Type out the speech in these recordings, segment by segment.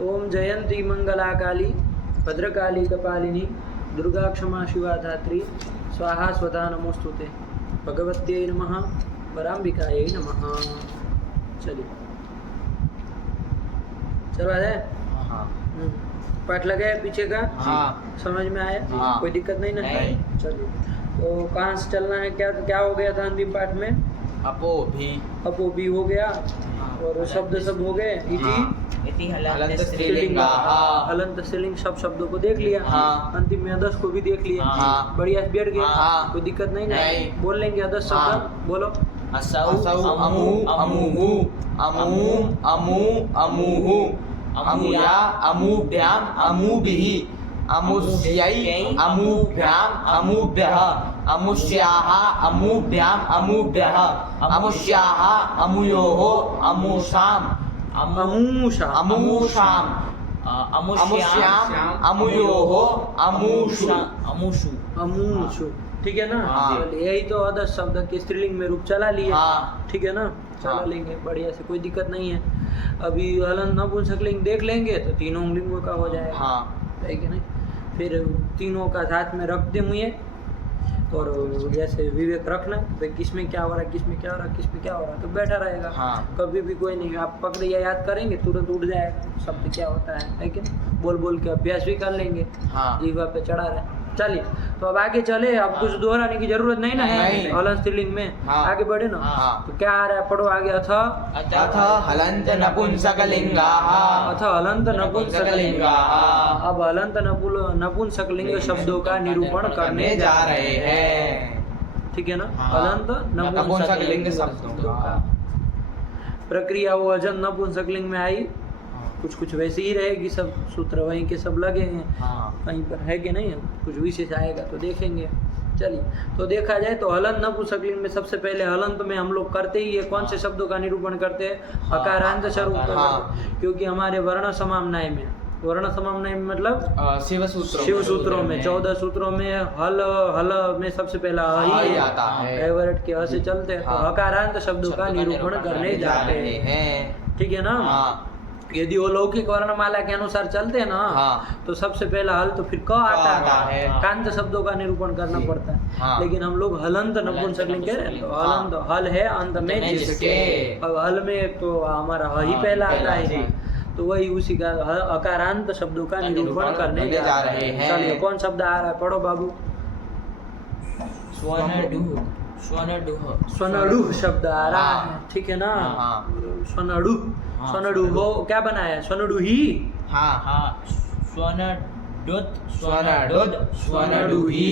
ओम जयंती मंगला काली भद्रकाली कपालिनी दुर्गा क्षमा शिवा धात्री स्वाहा स्वधा नमोस्तुते भगवत्यै नमः पराम्बिकायै नमः। चलिए चलो आ जाए। हाँ पाठ लगे पीछे का? हाँ समझ में आया? हाँ। कोई दिक्कत नहीं ना? नहीं। चलिए तो कहाँ से चलना है? क्या क्या हो गया था अंतिम पाठ में? अपो भी अपो भी हो गया और शब्द सब हो गए। इति हलंत स्त्रीलिंगाः। हलंत स्त्रीलिंग सब शब्दों को देख लिया। हाँ। अंतिम में अदस को भी देख लिया। हाँ। बढ़िया से बैठ गया। हाँ। कोई दिक्कत नहीं ना? नहीं। बोल लेंगे अदस हाँ। शब्द बोलो। असौ अमु अमुहु अमु अमु अमुहु अमुया अमुभ्याम अमुभिः अमुष्यै अमुभ्याम अमुभ्यः अमुष्याः अमुभ्याम अमुभ्यः अमुष्याः अमुयोः अमुषाम् अमूषा अमुषाम् अमुष्याम् अमुयोः अमुषु अमुषु अमूषु। ठीक है ना? हाँ। चलिए, यही तो अदस शब्द के स्त्रीलिंग में रूप चला लिए। हाँ। ठीक है ना? चला हाँ। लेंगे बढ़िया से, कोई दिक्कत नहीं है। अभी हलंत नपुंसकलिंग देख लेंगे तो तीनों लिंगों का हो जाएगा। हाँ है कि नहीं? फिर तीनों का साथ में रखते हुए और जैसे विवेक रखना भाई किस में क्या हो रहा है, किस में क्या हो रहा है, किस में क्या हो रहा है, तो बैठा रहेगा। हाँ। कभी भी कोई नहीं, आप पकड़ या याद करेंगे तुरंत उठ जाएगा शब्द क्या होता है कि नहीं? बोल बोल के अभ्यास भी कर लेंगे। हाँ। जीवा पे चढ़ा रहे। चलिए तो अब आगे चले। अब कुछ दोहराने की जरूरत नहीं ना है नहीं। हलंत स्त्रीलिंग में। हाँ। आगे बढ़े ना। हाँ। तो क्या आ रहा है? पढ़ो आगे। अथ अथ हलन्त नपुंसकलिंगाः। अथ हलंत नपुंसकलिंगाः। अब हलंत नपुंसकलिंग शब्दों का निरूपण करने जा रहे हैं। ठीक है ना? हाँ। हलंत नपुंसकलिंग नपुंसकलिंग शब्दों का प्रक्रिया वो अजन नपुंसकलिंग में आई। कुछ कुछ वैसे ही रहेगी, सब सूत्र वहीं के सब लगे हैं। हाँ। कहीं पर है कि नहीं? कुछ विशेष आएगा तो देखेंगे। चलिए तो देखा जाए तो हलंत नपुंसकलिंग में सबसे पहले हलंत में हम लोग करते ही है कौन से शब्दों का निरूपण करते हैं? अकारांत स्वरूप का हाँ। करते हैं। क्योंकि हमारे वर्ण समाम्नाय में, वर्ण समाम्नाय में मतलब शिव सूत्रों में 14 सूत्रों में हल में सबसे पहला हाँ ही आता है। एवरेट के से चलते हैं। तो हाँ। अकारांत शब्दों का निरूपण करने जाते हैं। ठीक है ना? हाँ। यदि वो लौकिक वर्णमाला के अनुसार चलते हैं ना हाँ। तो सबसे पहला हल तो फिर क आता है। है। कांत शब्दों का निरूपण करना पड़ता है। हाँ। लेकिन हम लोग हलंत नपुंसकलिंग कह रहे हैं तो हलंत हल है अंत में जिसके। अब हल में तो हमारा ह ही पहला आता है, तो वही उसी का अकारांत शब्दों का निरूपण करने जा रहे हैं। चलिए कौन शब्द आ रहा है? पढ़ो बाबू। स्वनडु शब्द आ रहा है। ठीक है ना? स्वनडु। स्वनडु वो क्या बनाया? स्वनडु ही। हाँ। स्वनडु ही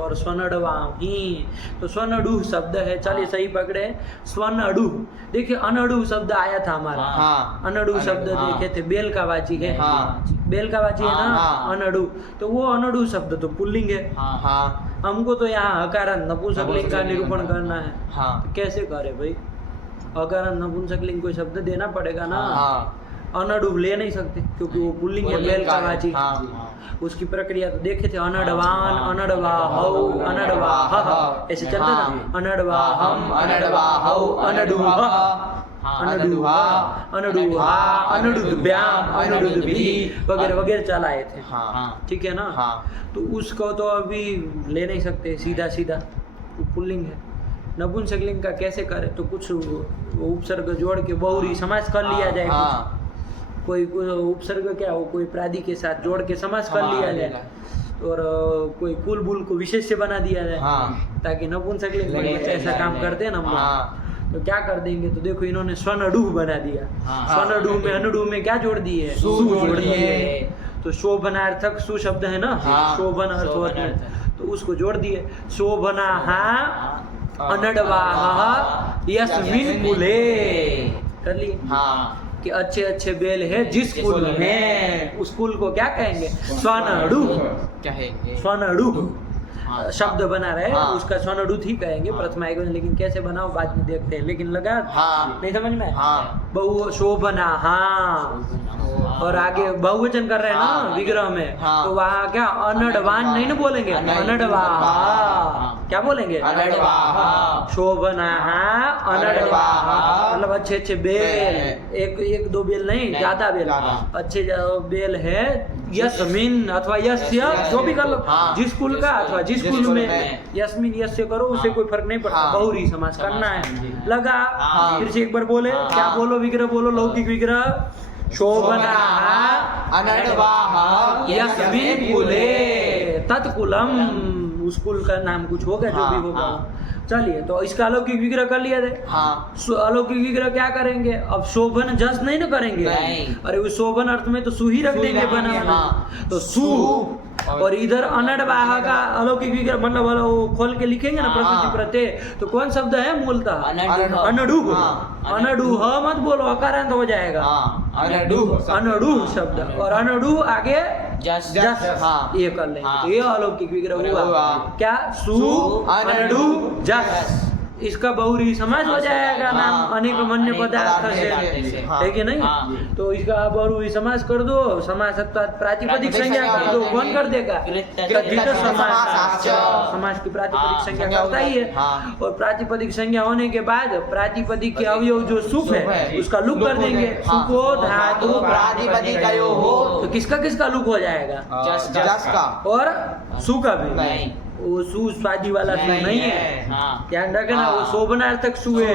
और स्वनडवाही। तो स्वनडु शब्द है। चलिए सही पकड़े। स्वनडु। देखिए अनडु शब्द आया था हमारा। हाँ। अनडु शब्द देखे थे, बेल का वाची है। हाँ। बेल का वाची है ना? हाँ। अनडु। तो वो अनडु शब्द तो पुल्लिंग है। हाँ। हमको तो यहाँ अकारांत नपुंसकलिंग का निरूपण करना है। हाँ। तो कैसे करे भाई? अकारांत नपुंसकलिंग कोई शब्द देना पड़ेगा ना। हाँ। अनडु ले नहीं सकते क्योंकि वो पुल्लिंग है, बेल का वाची। हाँ। उसकी प्रक्रिया तो देखे थे। अनडवान, अनडवाहौ, अनडवाह ऐसे चलता था। अनडवाहम, अनडवाहौ, अनडुह, अनडुहा, अनडुहा, अनडुद्भ्याम, अनडुद्भिः वगैरह वगैरह चलाए थे। हाँ। ठीक है ना? हाँ। तो उसको तो अभी ले नहीं सकते सीधा सीधा, वो पुल्लिंग है। नपुंसकलिंग का कैसे करे? तो कुछ उपसर्ग जोड़ के बहुरी समास कर लिया जाए। हाँ। कोई उपसर्ग क्या हो, कोई प्रादि के साथ जोड़ के समास कर लिया जाए और कोई कुल बुल को विशेष्य बना दिया जाए। हाँ। ताकि नपुंसकलिंग में कुछ ऐसा काम करते हैं ना हम लोग। तो क्या कर देंगे? तो देखो इन्होंने स्वनडु बना दिया। स्वनडु में अनडु में क्या जोड़ दिए? सु जोड़ दिए। तो शोभनार्थक सु शब्द है ना? शोभन अर्थवत में, तो उसको जोड़ दिए। शोभनाः अनडवाः यस्मिन् कुले। कर लिए कि अच्छे अच्छे बेल है जिस कुल में, उस कुल को क्या कहेंगे? स्वनडु कहेंगे। स्वनडु शब्द बना रहे उसका स्वनडु ही कहेंगे प्रथमा एक। लेकिन कैसे बनाओ बाद में देखते हैं। लेकिन लगा नहीं समझ में? बहु शोभना और आगे बहुवचन कर रहे हैं ना हाँ। विग्रह में, हाँ। तो वहाँ क्या अनडवान नहीं ना बोलेंगे, अनडवाहा क्या बोलेंगे, अनडवाहा। शोभनाः अनडवाहा, मतलब अच्छे अच्छे बेल, बेल। एक दो बेल नहीं, नहीं, ज्यादा बेल, ज्यादा। अच्छे बेल है यस्मिन अथवा यस्य, जो भी कर लो, हाँ। जिस कुल का अथवा जिस जिस कुल कुल में में। यस्मिन यस्य करो, उससे हाँ। कोई फर्क नहीं पड़ता, हाँ। बहुरी समास करना है। लगा, हाँ। फिर से एक बार बोले, हाँ। क्या बोलो विग्रह बोलो, लौकिक विग्रह, शोभनाः अनडवाहा यस्मिन् कुले तत्कुलम, उस कुल का नाम कुछ होगा जो हाँ, भी होगा। हाँ। चलिए, तो इसका अलौकिक विग्रह कर लिया थे। हाँ। अलौकिक विग्रह क्या करेंगे, अब शोभन जस नहीं ना करेंगे, नहीं। अरे उस शोभन अर्थ में तो सु ही रख सु देंगे रखेंगे, बना, हाँ। तो सु, और इधर अनडवाहा का अलौकिक विग्रह मतलब वो खोल के लिखेंगे ना प्रस्तुति हाँ। प्रत्यय, तो कौन शब्द है मूलतः, अनडुह। अनडुह, हाँ। अनडुह मत बोलो, अकारांत हो जाएगा, अनडुह। अनडुह शब्द, और अनडुह आगे जस। जस, हाँ। ये कर लेंगे, हाँ। तो ये अलौकिक विग्रह हुआ, हुआ। क्या, सु सु, अनडुह जस, इसका बहुरी समास हो जाएगा, नाम हाँ। अनेक मन्य पदार्थ पदार्थ से, से, है कि नहीं, हाँ। तो इसका बहुरी समास कर दो, समास प्रातिपदिक प्रातिपदिक संज्ञा संज्ञा कर दो, कर कौन देंगे। कर देगा, कृत्य समास, समास। समास की प्रातिपदिक हाँ, संज्ञा संज्ञा करता ही है, हाँ। और प्रातिपदिक संज्ञा होने के बाद प्रातिपदिक के अवयव जो सुप है उसका लुक कर देंगे, हाँ। सुपो धातु प्रातिपदिकयोः। तो किसका किसका लुक हो जाएगा, जस का। और सु का भी नहीं। वो सु स्वादी वाला सु नहीं है, हाँ। ध्यान रखना, वो हाँ। शोभनार्थक सु है,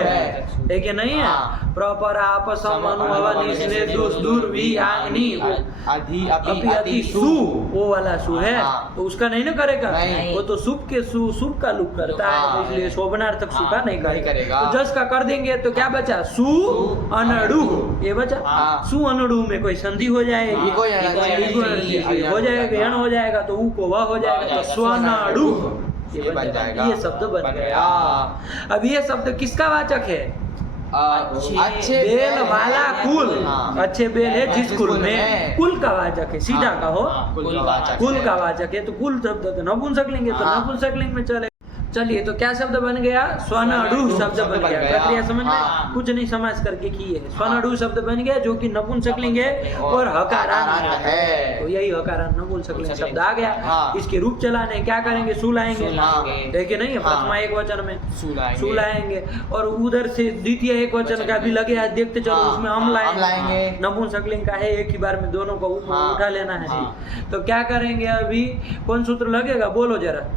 है। कि नहीं है, हाँ। प्रपर आपसम अनुभव निश्चय दोष दूर भी आग्नि, अधि अभी अति सु, वो वाला सु है, हाँ। तो उसका नहीं ना करेगा, नहीं। वो तो शुभ के सु, शुभ का लुक करता है, हाँ। तो इसलिए शोभनार्थक सु का हाँ, नहीं नहीं करेगा। तो जस का कर देंगे, तो क्या बचा, सु अनडु, ये बचा, हाँ। सु अनडु में कोई संधि हो जाएगी, इको एनर्जी हो जाएगा, यण हो जाएगा, तो ऊ को वह हो जाएगा, तो स्वनाडु, ये बन जाएगा, ये शब्द बन गया। अब ये शब्द किसका वाचक है, अच्छे बेल वाला कुल, हाँ। अच्छे बेल है जिस जिस कुल कुल में, में। कुल का वाचक है, सीधा हाँ, कहो, हाँ, कुल का वाचक कुल है। का वाचक है, तो कुल शब्द तो नपुंसकलिंग है, तो हाँ। नपुंसकलिंग में चले। चलिए, तो क्या शब्द बन गया, स्वनाडु शब्द बन गया, प्रक्रिया समझ में, हाँ। कुछ नहीं समास करके किए है, स्वनाडु शब्द बन गया जो कि नपुंसकलिंग है और हकारांत है, तो यही हकारांत नपुंसकलिंग शब्द आ गया। हाँ। इसके रूप चलाने क्या करेंगे, सु लाएंगे, सु लाएंगे। देखिए नहीं, हाँ। प्रथमा एक वचन में सुलाएंगे। सु लाएंगे, और उधर से द्वितीय एक वचन का भी लगे हाथ देखते चलो, हाँ, उसमें हम हम लाएंगे, लाएंगे। नपुंसकलिंग का है, एक ही बार में दोनों को हाँ, उठा लेना है, हाँ। तो क्या करेंगे, अभी कौन सूत्र लगेगा, बोलो जरा,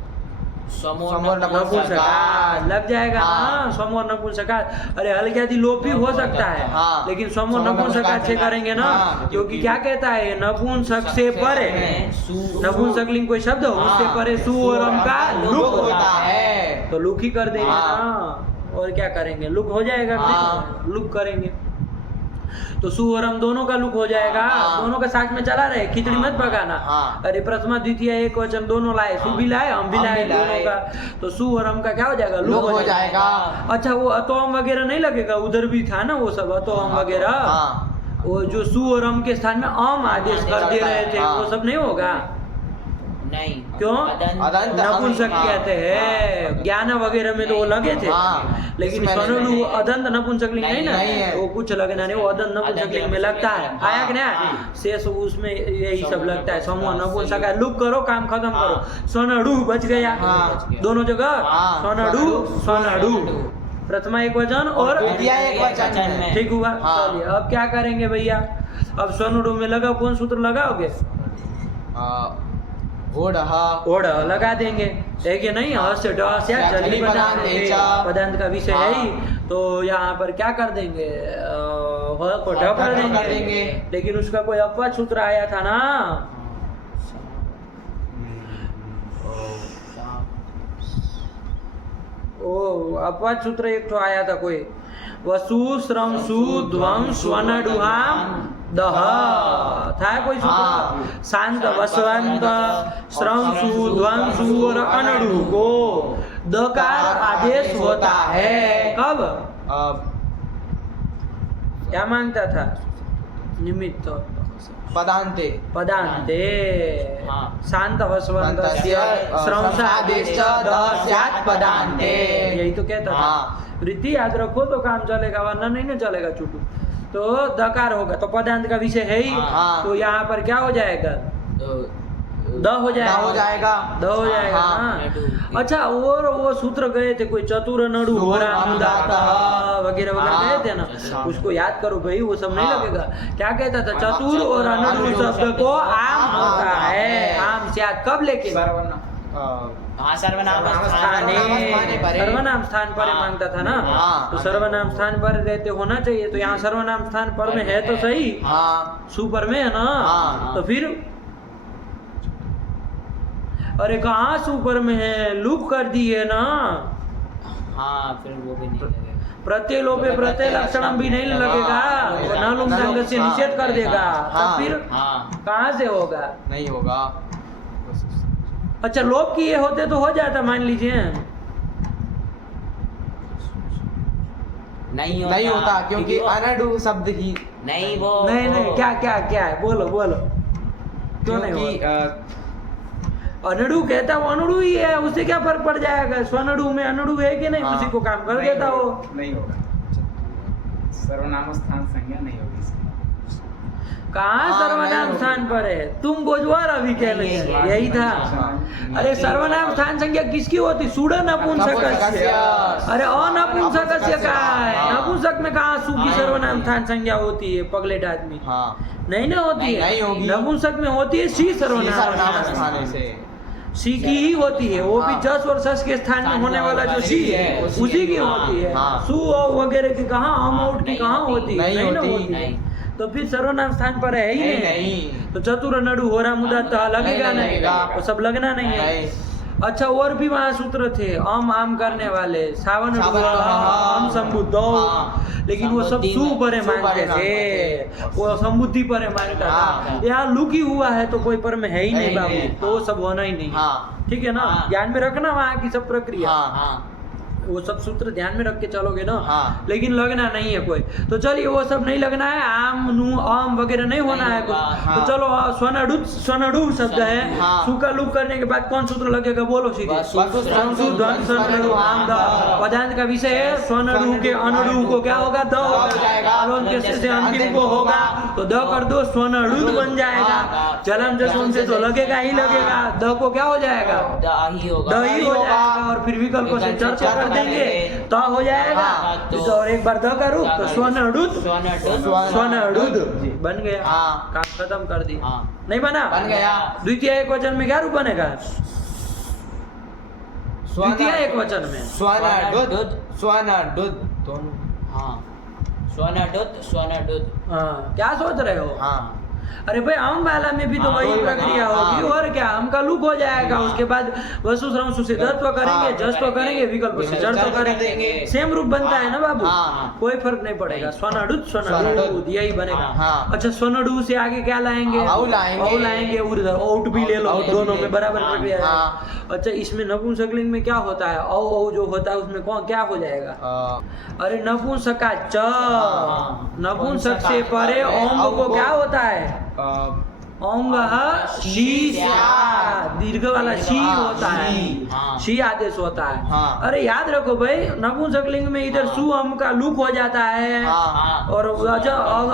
समोर नपुंसकार लग जाएगा हाँ। ना, समोर नपुंसकार, अरे हल्के आदि लोप भी हो सकता है, हाँ। लेकिन समोर समोर नपुंसकार से नपुंसकार करेंगे ना, हाँ, क्योंकि क्या कहता है, नपुंसक से परे, नपुंसकलिंग कोई शब्द हो उससे परे सु और अम का लुक होता है, तो लुक ही कर देंगे हाँ। ना, और क्या करेंगे, लुक हो जाएगा, हाँ। लुक करेंगे, तो सु और हम दोनों का लुक हो जाएगा, हाँ। दोनों का साथ में चला रहे, खिचड़ी मत पकाना, हाँ। अरे प्रथमा द्वितीय एक वचन दोनों लाए, सु भी लाए हम भी हम लाए भी लाए। दोनों का, तो सु और हम का क्या हो जाएगा, लुक हो जाएगा। अच्छा, वो अतोम वगैरह नहीं लगेगा, उधर भी था ना वो सब अतोम वगैरह, हाँ। वो जो सु और हम के स्थान में अम आदेश कर दे रहे थे, हाँ। वो सब नहीं होगा, नहीं, क्यों, अदंत नपुंसक हाँ। कहते हैं, ज्ञान वगैरह में तो वो लगे थे, हाँ। लेकिन इसमें स्वनुलु नहीं। अदंत नपुंसकलिंग नहीं ना, नहीं है। वो कुछ लगना नहीं, वो अदंत नपुंसकलिंग में लगता है, हाँ। आया कि नहीं, हाँ। शेष उसमें यही सब समूह लगता है, समूह नपुंसक, नपुंसक है, लुक करो, काम खत्म हाँ। करो, स्वनडु बच गया, हाँ। दोनों जगह हाँ। स्वनडु स्वनडु, प्रथमा एक वचन और द्वितीय एक वचन में। ठीक हुआ। हाँ। चलिए, अब क्या करेंगे भैया, अब स्वनडु में लगा, कौन सूत्र लगाओगे, ओढ़ लगा देंगे, है कि नहीं, ह से ड से चली पदांत का विषय है ही, तो यहाँ पर क्या कर देंगे, ह को ढ कर देंगे, लेकिन उसका कोई अपवाद सूत्र आया था ना, ओ अपवाद सूत्र एक तो आया था कोई, वसु श्रम सु ध्वम स्वनडुहाम दह था कोई सूत्र, हाँ। शांत वसवंत श्रम सु ध्वम सु और अनडु को दकार आदेश होता है, कब, क्या मांगता था, निमित्त पदांते पदांते, हाँ। शांत वसवंत श्रंसादेश दह स्यात् पदांते, यही तो कहता था, हाँ। वृत्ति याद रखो तो काम चलेगा, वरना नहीं ना चलेगा चुटू। तो दकार होगा, तो पदांत का विषय है ही, हाँ। तो यहाँ पर क्या हो जाएगा? द हो दा हो जाएगा, जाएगा। द हो जाएगा। हाँ। हाँ। अच्छा, और वो सूत्र गए थे कोई चतुर नडु होरा मुदातः वगैरह वगैरह हाँ। गए थे ना, उसको याद करो भाई, वो सब नहीं हाँ। लगेगा। क्या कहता था? चतुर और अनडु शब्द को आम होता है, आम से याद कब लेके हाँ सर्वनाम स्थाने, परे। सर्वनाम स्थान पर हाँ। मांगता था ना, हाँ। तो सर्वनाम स्थान पर रहते होना चाहिए, तो यहाँ सर्वनाम स्थान पर में है तो सही, हाँ सुपर में है ना, हाँ। तो फिर अरे कहाँ सुपर में है, लूप कर दी है ना, हाँ फिर वो भी नहीं लगेगा। प्रत्यय लोपे प्रत्यय लक्षणम भी नहीं लगेगा, वो न लुम संग से निषेध कर देगा, हाँ। तब फिर हाँ कहाँ से होगा? नहीं होगा। अच्छा, लोप किए होते तो हो जाता, मान लीजिए। नहीं होता क्योंकि वो- अनडु शब्द ही नहीं वो नहीं नहीं, क्या क्या क्या है, बोलो बोलो, क्यों नहीं क्योंकि होता? अनडू कहता वो अनडू ही है, उससे क्या फर्क पड़ जाएगा? स्वनडू में अनडू है कि नहीं, हाँ। उसी को काम कर देता वो। नहीं होगा, सर्वनाम स्थान संज्ञा नहीं होगी इसकी। कहाँ हाँ, सर्वनाम नहीं स्थान पर है? तुम गोजवार अभी कह रहे हैं, यही था। अरे सर्वनाम स्थान संज्ञा किसकी होती? सुड़ नपुंसकस्य। नपुंसकस्य। अरे अनपुंसकस्य का है, हाँ। नपुंसक में कहाँ सु की हाँ। सर्वनाम स्थान संज्ञा होती है? पगलेट आदमी हाँ नहीं ना होती है, नहीं होगी। नपुंसक में होती है सी सर्वनाम सर्वनाम स्थान। स्थान से सी की ही होती है, वो भी हाँ। जस और सस के स्थान में होने वाला जो सी है उसी की होती है। हाँ। सु और वगैरह की कहाँ, हम आउट की नहीं कहाँ होती। होती है? नहीं ना होती। नहीं। तो फिर सर्वनाम स्थान पर है ही नहीं। तो चतुर नडु होरा मुदातः लगेगा नहीं नहीं, लगेगा। वो सब लगना नहीं है। नहीं। अच्छा, और भी वहाँ सूत्र थे, आम करने वाले, सावन सावन हम संबुद्धो, हाँ। लेकिन वो सब संबुद्धि सु में- परे सु मांगते परे थे, मांगते वो संबुद्धि परे मांगता था। हाँ। यहाँ लुकी हुआ है तो कोई पर में है ही है नहीं ही बाबू, नहीं। तो वो सब होना ही नहीं। हाँ। ठीक है ना, हाँ। ध्यान में रखना वहाँ की सब प्रक्रिया, हाँ हाँ वो सब सूत्र ध्यान में रख के चलोगे ना। हाँ। लेकिन लगना नहीं है कोई, तो चलिए वो सब नहीं लगना है, आम नु आम वगैरह नहीं होना है कुछ। हाँ। तो चलो स्वनडु शब्द है, हाँ। सु का लुप करने के बाद कौन सूत्र लगेगा? बोलो सीधे। वसु, वसु, ध्वन, स्वनडु, आम, द। पदांत का विषय है, स्वनडु के अनडु को क्या होगा? द हो जाएगा। अलोन के से अंतिम को होगा, तो द कर दो, स्वनडु बन जाएगा। हाँ। जलम जसों से तो लगेगा ही लगेगा, द को क्या हो जाएगा? ही होगा। द ही हो होगा। जाएगा, और फिर विकल्प से चर्च कर देंगे, तो हो जाएगा। हाँ, तो और एक बार द करूँ तो स्वनडुद, स्वनडुद बन गया। हाँ। काम खत्म कर दी। हाँ। नहीं बना? बन गया। द्वितीय एक वचन में क्या रूप बनेगा? द्वितीय एक वचन में स्वनडुद स्वनडुद दोनों। हाँ स्वनडुद हाँ, क्या सोच रहे हो? हाँ अरे भाई, आम वाला में भी तो हाँ, वही वही प्रक्रिया हाँ। होगी, और क्या, आम का लुक हो जाएगा। हाँ। उसके बाद वसु श्रमसु से दत्व करेंगे, हाँ, जस्व करेंगे, विकल्प से विकल्प जर्त्व से करेंगे, करेंगे। सेम रूप बनता है ना बाबू, हाँ। कोई फर्क नहीं पड़ेगा। स्वनडुद स्वनडुद। स्वनडुद यही बनेगा। हाँ। अच्छा, स्वनडु से आगे क्या लाएंगे? औ लाएंगे। औ लाएंगे, उधर औट भी ले लो, औट भी दोनों ले। में बराबर हाँ, प्रक्रिया है। हाँ। अच्छा, इसमें नपुंसकलिंग में क्या होता है? औ औ जो होता है उसमें कौन क्या हो जाएगा? अरे नपुंसका च, हाँ। नपुंसक से परे औंग को क्या होता है? औंग शी दीर्घ वाला शी होता है, हाँ। शी आदेश होता है। हाँ। अरे याद रखो भाई, नपुंसकलिंग में इधर सु अम का लुक हो जाता है, हाँ। और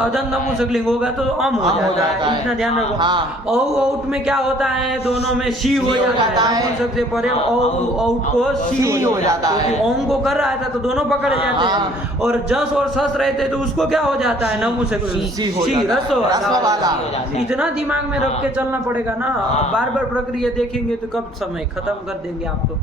अजन नपुंसकलिंग होगा तो अम हो जाता है, इतना ध्यान रखो। हाँ। औ औट में क्या होता है? दोनों में शी हो जाता है, नपुंसक से परे औ औट को शी हो जाता है। क्योंकि ओम को कर रहा था तो दोनों पकड़े जाते हैं, और जस और सस रहते तो उसको क्या हो जाता है? नपुंसकलिंग शी हो शी जाता है। रस्व रस्व वाला। इतना दिमाग में रख के हाँ। चलना पड़ेगा ना। हाँ। बार बार प्रक्रिया देखेंगे तो कब समय खत्म कर देंगे आप तो।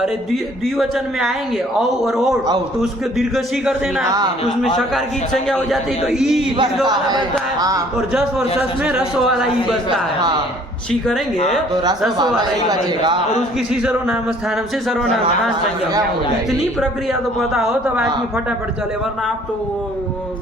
अरे द्विवचन में आएंगे औ और औ। तो उसको दीर्घ सी कर देना, हाँ। तो उसमें शकार की संज्ञा हो जाती है तो ई दीर्घ वाला बचता है, हाँ। और जस और सस में रस्व वाला ई बचता है। हाँ। शी करेंगे तो रस्व रस्व वाला वाला ई ई बचेगा, बचेगा। और उसकी सी सर्वनाम स्थानम से सर्वनाम स्थान संज्ञा हो जाएगी। इतनी प्रक्रिया तो पता हो तब आदमी हाँ। फटाफट चले, वरना आप तो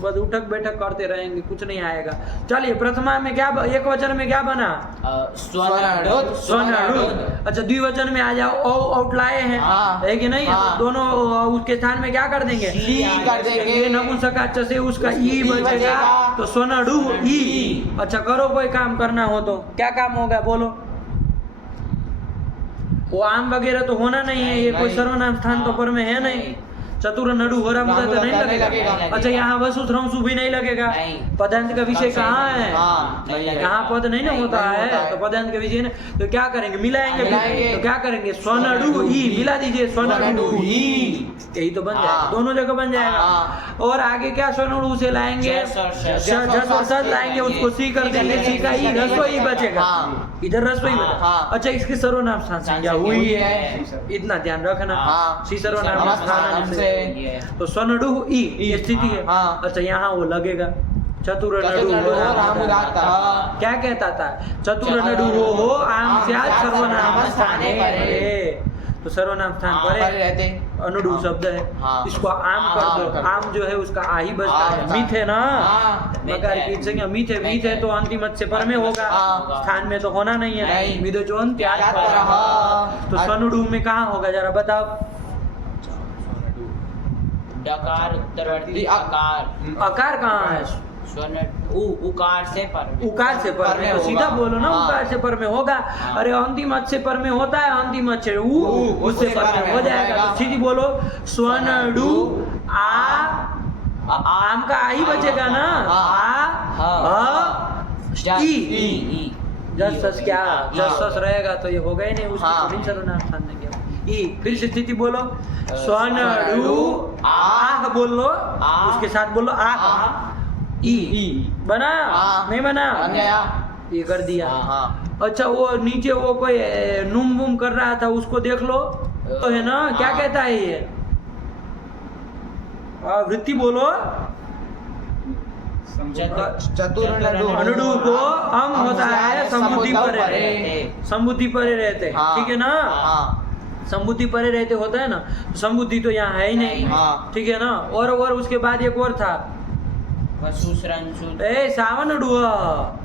बस उठक बैठक करते रहेंगे, कुछ नहीं आएगा। चलिए, प्रथमा में क्या, एक वचन में क्या बना? स्वनडुद स्वनडुद। अच्छा, द्विवचन में आ जाओ, औ आउट लाए हैं, हाँ। है कि नहीं? हाँ। दोनों उसके स्थान में क्या कर देंगे? शी कर देंगे। नपुंसक च से उसका ई ई बचेगा, बचेगा। तो स्वनडु ई। अच्छा, करो कोई काम करना हो तो क्या काम होगा? बोलो। वो आम वगैरह तो होना नहीं है, ये कोई सर्वनाम स्थान तो पर में है नहीं, चतुर नडु होरा मुदा तो नहीं लगेगा। लगेगा। अच्छा यहाँ वसु ध्रंसु भी नहीं लगेगा। नहीं। पदांत का विषय कहाँ है? हाँ, नहीं लगेगा। यहाँ पद नहीं ना होता नहीं होता है, है। तो पदांत का विषय ना, तो क्या करेंगे? मिलाएंगे। मिलाएंगे। तो क्या करेंगे? स्वनडु ई मिला दीजिए, स्वनडु स्वनडु ई, ई। यही तो बन हाँ। जाएगा, दोनों जगह बन जाएगा। हाँ। और आगे क्या स्वनडु से लाएंगे? जस और शस। जस और सस लाएंगे, उसको सी कर देंगे, सी का ई, रस्व ई बचेगा। हाँ। इधर रस्व ई बचा। हाँ। अच्छा इसकी सर्वनाम स्थान संज्ञा हुई है, इतना ध्यान रखना। हाँ। सी सर्वनाम सर्वनाम स्थान स्थान से से। तो स्वनडु ई ये स्थिति है। हाँ। अच्छा यहाँ वो लगेगा चतुर नडु चतुर नडु हो रामुदाता। क्या कहता था? चतुर नडु हो आम स्यात् सर्वनाम स्थाने परे। तो सर्वनाम स्थान पर परे रहते अनुडु शब्द है। हाँ। इसको आम कर हाँ, दो। कर दो। आम जो है उसका आ ही बचता हाँ, है। बचता मीठ है ना, हाँ, मकार की संज्ञा मीठ है। मीठ है तो अंतिम से पर में होगा, हाँ। स्थान में तो होना नहीं है। नहीं। मिदो जो त्याग त्याग पर पर। तो स्वनुडु में कहाँ होगा जरा बताओ? डकार उत्तरवर्ती अकार। अकार कहाँ है? स्वर्ण उकार से पर। उकार से पर में, तो सीधा बोलो ना, हाँ। उकार से पर में होगा। हाँ। अरे अंतिम से पर में होता है, अंतिम से उससे उससे पर में पर हो में जाएगा। हो तो सीधी बोलो स्वनडु आ, आम का आ ही बचेगा ना। आ ई जस सस क्या जस सस रहेगा तो ये होगा ही नहीं, उसकी हाँ। थोड़ी सर्वनाम स्थान देंगे। ई फिर से स्थिति बोलो स्वनडु आह बोल लो, उसके साथ बोलो आह ई बना नहीं बना? बन गया। ये कर दिया। हाँ। अच्छा वो नीचे वो कोई नुम वुम कर रहा था, उसको देख लो तो है ना। क्या हाँ। कहता है ये? वृत्ति बोलो। चतुर नडु अनुडु को हम होता है संबुद्धि परे, संबुद्धि परे रहते हैं, हाँ। ठीक है ना। हाँ। संबुद्धि परे रहते होता है ना, संबुद्धि तो यहाँ है ही नहीं, हाँ। ठीक है ना। और उसके बाद एक और था वसुसरंसु ए सावन डुआ,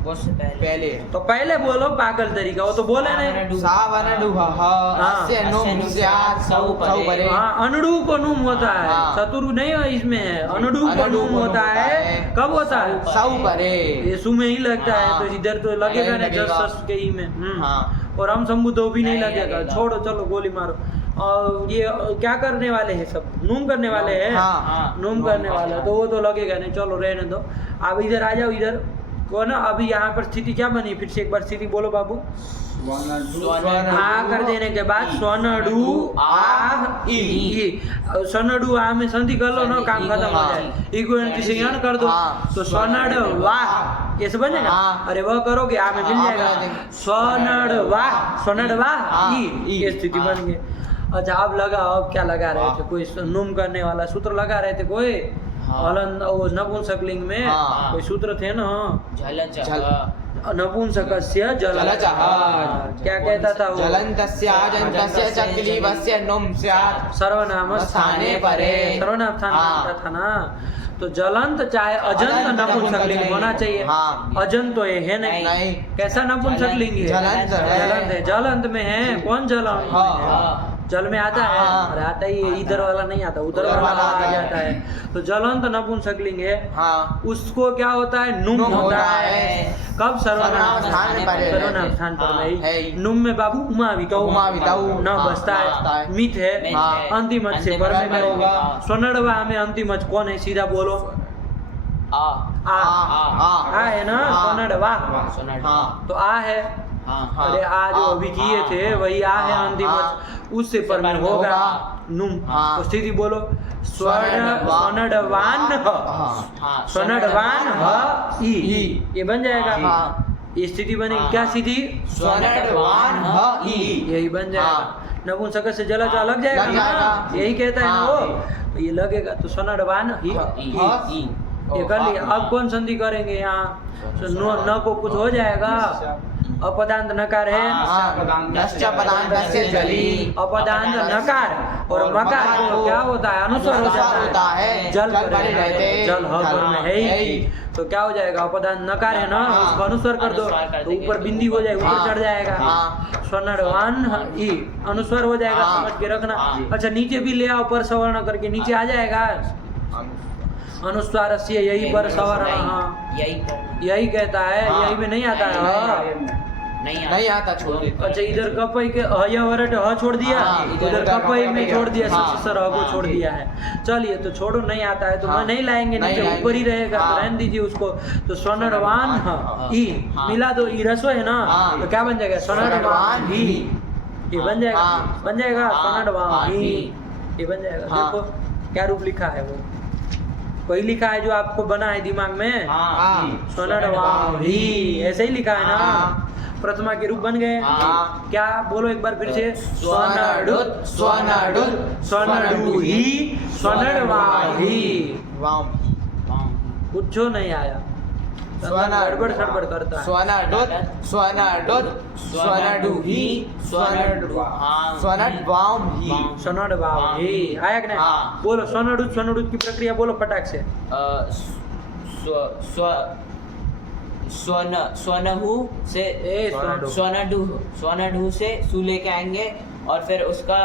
वो से पहले। पहले तो पहले बोलो पागल तरीका, वो तो बोले नहीं। सावनडु अस्य नुम स्यात् सौ परे। हाँ अनुडु को नुम होता है, हाँ। चतुर नहीं है इसमें है। अनुडु को अनुडु नुम को होता नुम है, होता है। कब होता है? सौ परे। ये सु में ही लगता है, हाँ। तो इधर तो लगेगा नहीं ना जस लगेगा। सस के ही में। हाँ। और हम संबुद्धो भी नहीं नहीं लगेगा, लगेगा। छोड़ो चलो गोली मारो। और ये क्या करने वाले हैं? सब नूम करने वाले हैं। हाँ। नूम करने वाले, तो वो तो लगेगा नहीं, चलो रहने दो। अब इधर आ जाओ, इधर को ना। अभी यहाँ पर स्थिति क्या बनी? फिर से एक बार स्थिति बोलो बाबू। आ कर देने के बाद स्वनडु आह ई, स्वनडु आ में संधि कर लो ना, काम खत्म हो जाए। ई को संज्ञान कर दो, हाँ। तो स्वनड वाह ये सब बनेगा। हाँ। अरे वह करोगे आ में मिल हाँ, जाएगा। मिला देंगे। स्वनड वाह हाँ, ई, ई। ये स्थिति हाँ। बन गई। अच्छा अब लगा, अब क्या लगा रहे थे? कोई नुम करने वाला सूत्र लगा रहे थे कोई? हलन वो नपुंसकलिंग में हाँ। कोई सूत्र थे ना, नपुंसकस्य जलचः। क्या कहता था वो? जलन्तस्य अजन्तस्य च क्लीबस्य नुम स्यात् सर्वनाम स्थाने परे। सर्वनाम स्थान हाँ। कहता था ना। तो जलंत चाहे अजंत अजंत नपुंसकलिंग होना चाहिए। हाँ। अजंत तो ये है नहीं। नहीं। कैसा नपुंसकलिंग है? जलंत है। जलंत है, जलंत में है। कौन जलंत में है? हाँ। जल में आता है। हाँ। अरे आता ही है, इधर वाला नहीं आता, उधर उधर वाला वाला आ आता जाता है। है। तो जलंत नपुंसकलिंग है, हाँ। उसको क्या होता है? नुम नुम होता होता है। है। कब? सर्वनाम सर्वनाम स्थान स्थान पर सर्वनाम स्थान पर हाँ, नहीं। है। नुम में बाबू उमा विताऊ, उमा विताऊ, न हाँ, बसता बसता है। है। मित है, मित हाँ। है। अंतिम से अंतिम पर से में पर होगा। होगा। स्वनड़वा में अंतिम कौन है? सीधा बोलो आ। आ है ना, स्वनड़वा। हाँ। तो आ है। हाँ। अरे आ जो हाँ। अभी किए थे वही आ है अंतिम, हाँ। उससे पर में होगा होगा। नुम। हाँ। तो स्थिति बोलो स्वर्णवान। स्वर्णवान हाँ। स्वर्णवान ह ई, ये बन जाएगा। हाँ। ये स्थिति बनेगी। हाँ। क्या स्थिति? स्वर्णवान ह ई। यही बन जाएगा। हाँ। नपुंसक से जला जा लग जाएगा लग ना, जाएगा। यही कहता है ना हाँ। वो। तो ये लगेगा तो स्वर्णवान ही ये कर लिया। अब कौन संधि करेंगे यहाँ? न को कुछ हो जाएगा। अपदांत नकार है। नश्च पदान्तस्य जली। अपदांत नकार और मकार को क्या होता है? अनुस्वर होता है। जल पर रहते, जल ह पर में है ही, तो क्या हो जाएगा? अपदांत नकार है ना, उसको अनुस्वर कर दो तो ऊपर बिंदी हो जाएगी, ऊपर चढ़ जाएगा। स्वर्णवान ई अनुस्वर हो जाएगा, समझ के रखना। अच्छा नीचे भी ले आओ, पर सवर्ण करके नीचे आ जाएगा। अनुस्वार से यही पर सवर्ण, हाँ यही पर यही कहता है। हाँ। यही में नहीं आता है। नहीं आता छोड़ देते। अच्छा इधर कपई के हया वरट ह छोड़ दिया, हाँ, उधर इधर कपई में छोड़ दिया, हाँ, सर ह को हाँ, छोड़ ठीक। दिया है। चलिए तो छोड़ो, नहीं आता है तो हाँ, मैं नहीं लाएंगे, नहीं नीचे लाएंगे। ऊपर ही रहेगा, तो हाँ। रहने दीजिए उसको। तो स्वनडवान हाँ, ई हाँ। मिला दो, ई रसो है ना, हाँ। तो क्या बन जाएगा? स्वनडवान स्वनडवान ही, ये बन जाएगा, हाँ। बन जाएगा हाँ, स्वनडवान हाँ, ही, ही। ये बन जाएगा। हाँ। देखो क्या रूप लिखा है, वो वही लिखा है जो आपको बना है दिमाग में, हाँ। स्वनडवान ही, ऐसे ही लिखा है ना। हाँ। प्रथमा के रूप बन गए। हाँ। क्या बोलो एक बार फिर से? स्वनडुत, स्वनडुत, स्वनडुही, स्वनडवाही। वाम। कुछ नहीं आया, गड़बड़ सड़बड़ करता है। स्वनडुत, स्वनडुत, स्वनडुही, स्वनडवाम ही। स्वनडवाही आया कि नहीं? हाँ। बोलो स्वनडुत की प्रक्रिया बोलो फटाक से। स्वनहु से ए स्वनडु, स्वनडु से सु लेके आएंगे और फिर उसका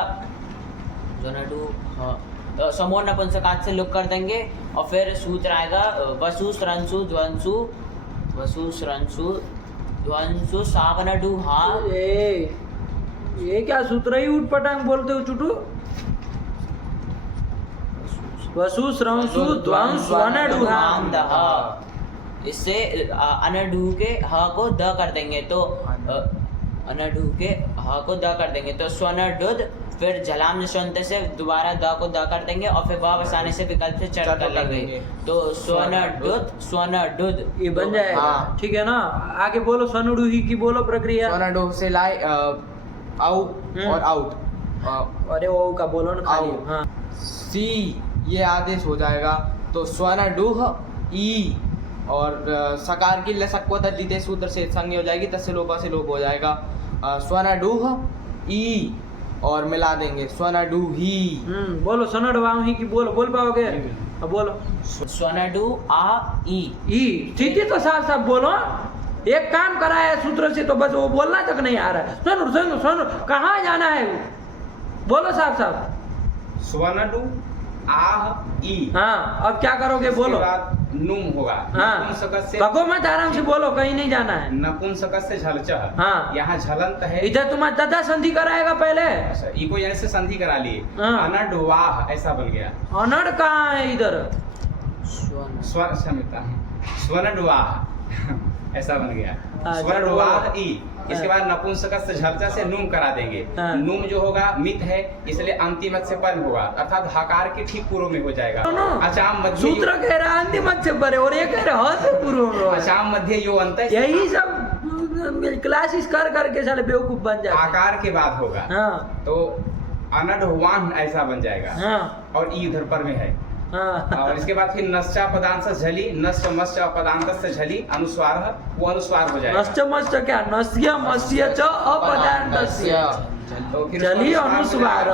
स्वनडु समूह नपुंसकात से लुक कर देंगे और फिर सूत्र आएगा वसु स्रंसु ध्वंसु, वसु स्रंसु ध्वंसु सावनडु हा। ये क्या सूत्र ही उठ पटांग बोलते हो चुटू? वसु स्रंसु ध्वंस स्वनडुहा। इससे अनडू के ह को द कर देंगे, तो अनडू के ह को द कर देंगे तो स्वनडुद, फिर झलाम निशंत से दोबारा द को द कर देंगे और फिर व बसाने से विकल्प से चढ़ कर लेंगे, तो स्वनडुद, स्वनडुद ये बन जाएगा। हाँ। ठीक है ना? आगे बोलो स्वनडुही की बोलो प्रक्रिया। स्वनडु से लाई आउट और आउट। अरे वो का बोलो ना खाली। आउ। हाँ सी ये आदेश हो जाएगा, तो स्वनडुह ई और सकार की लसक्व तद्धिते सूत्र से संज्ञा हो जाएगी, तस्य लोपा से लोप हो जाएगा। स्वनडुह ई और मिला देंगे स्वनडुही। बोलो स्वनडवाही की बोलो, बोल पाओगे? अब बोलो स्वनडु आ ई। ठीक है, तो साफ साफ बोलो। एक काम करा है सूत्र से तो बस वो बोलना तक नहीं आ रहा है। सुनो कहाँ जाना है वो? बोलो साफ साफ। स्वनडु आह ई। हाँ अब क्या करोगे इसके बोलो? बाद नुम होगा। हाँ नपुंसक से भगो मत, आराम से बोलो, कहीं नहीं जाना है। नपुंसक से झलचह। हाँ। यहाँ झलंत है। इधर तुम्हारा दादा संधि कराएगा पहले। अच्छा, इको यानी से संधि करा लिए। हाँ। अनडवाह ऐसा बन गया। अनड़ कहाँ है इधर? स्वर क्षमता स्वनडवाह ऐसा बन गया। हाँ, स्वनडवाह ई। इसके हाँ। बाद नपुंसक से झलचा से नुम करा देंगे। हाँ। नुम जो होगा मित है, इसलिए अंतिम से पर होगा, अर्थात हकार के ठीक पूर्व में हो जाएगा। सुनो, अचाम मध्य सूत्र कह रहा है अंतिम से परे और ये कह रहा है पूर्व में होगा। अचाम मध्य यो अंत यही सब क्लासेस कर करके साले बेवकूफ बन जाते हैं। आकार के बाद होगा। हाँ तो अनडवान ऐसा बन जाएगा। हाँ और ई उधर पर में है। हाँ और इसके बाद फिर नश्चा पदांत से झली, नश्च मश्च पदांत से झली, अनुस्वार है, वो अनुस्वार हो जाएगा। नश्च मश्च क्या? नस्य मस्य च अपदान्तस्य। तो फिर चलिए अनुस्वार।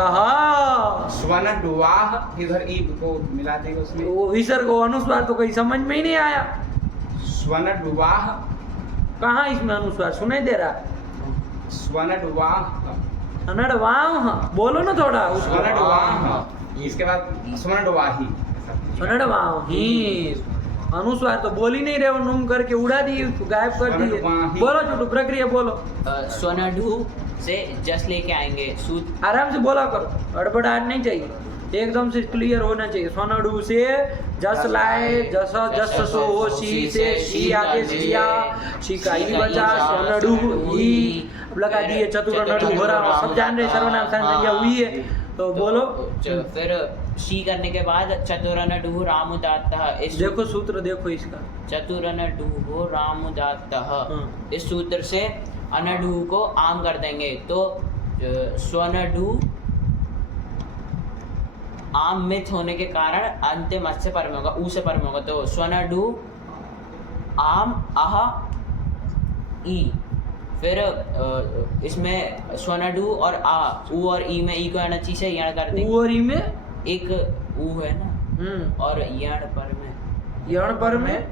स्वनडवाह इधर ई को मिला देंगे उसमें। वो विसर्ग को अनुस्वार तो कहीं समझ में ही नहीं आया। स्वनडवाह, कहाँ इसमें अनुस्वार सुनाई दे रहा? स्वनडवाह, अनडवाह बोलो ना थोड़ा उसको। स्वनडवाह। इसके बाद स्वनडवाही। स्वनडवाही अनुस्वार तो बोल ही नहीं रहे हो, नुम करके उड़ा दिए उसको, गायब कर दिए। स्वनडवाही। बोलो छोटू प्रक्रिया बोलो, स्वनडु से जस लेके आएंगे सूत्र। आराम से बोला करो, हड़बड़ाहट नहीं चाहिए, एकदम से क्लियर होना चाहिए। स्वनडु से जस लाए, जस जस सो हो, शी से शी आदेश दिया, शी का ही बचा, स्वनडु ही अब लगा दिए, चतुर्नडु हो रहा, सब जान रहे सर्वनाम संज्ञा हुई है। तो बोलो फिर शी करने के बाद चतुरनडु रामुदात्तः। इस देखो सूत्र देखो इसका, चतुरनडु रामुदात्तः, इस सूत्र से अनडु को आम कर देंगे, तो स्वनडु आम मिथ होने के कारण अंतिम अच से पर में होगा, ऊ से पर में होगा, तो स्वनडु आम आह ई। फिर इसमें स्वनडु और आ, ऊ और ई में ई को अणची से यण कर देंगे। ऊ और ई में एक ऊ है ना, और यण पर में, यण पर में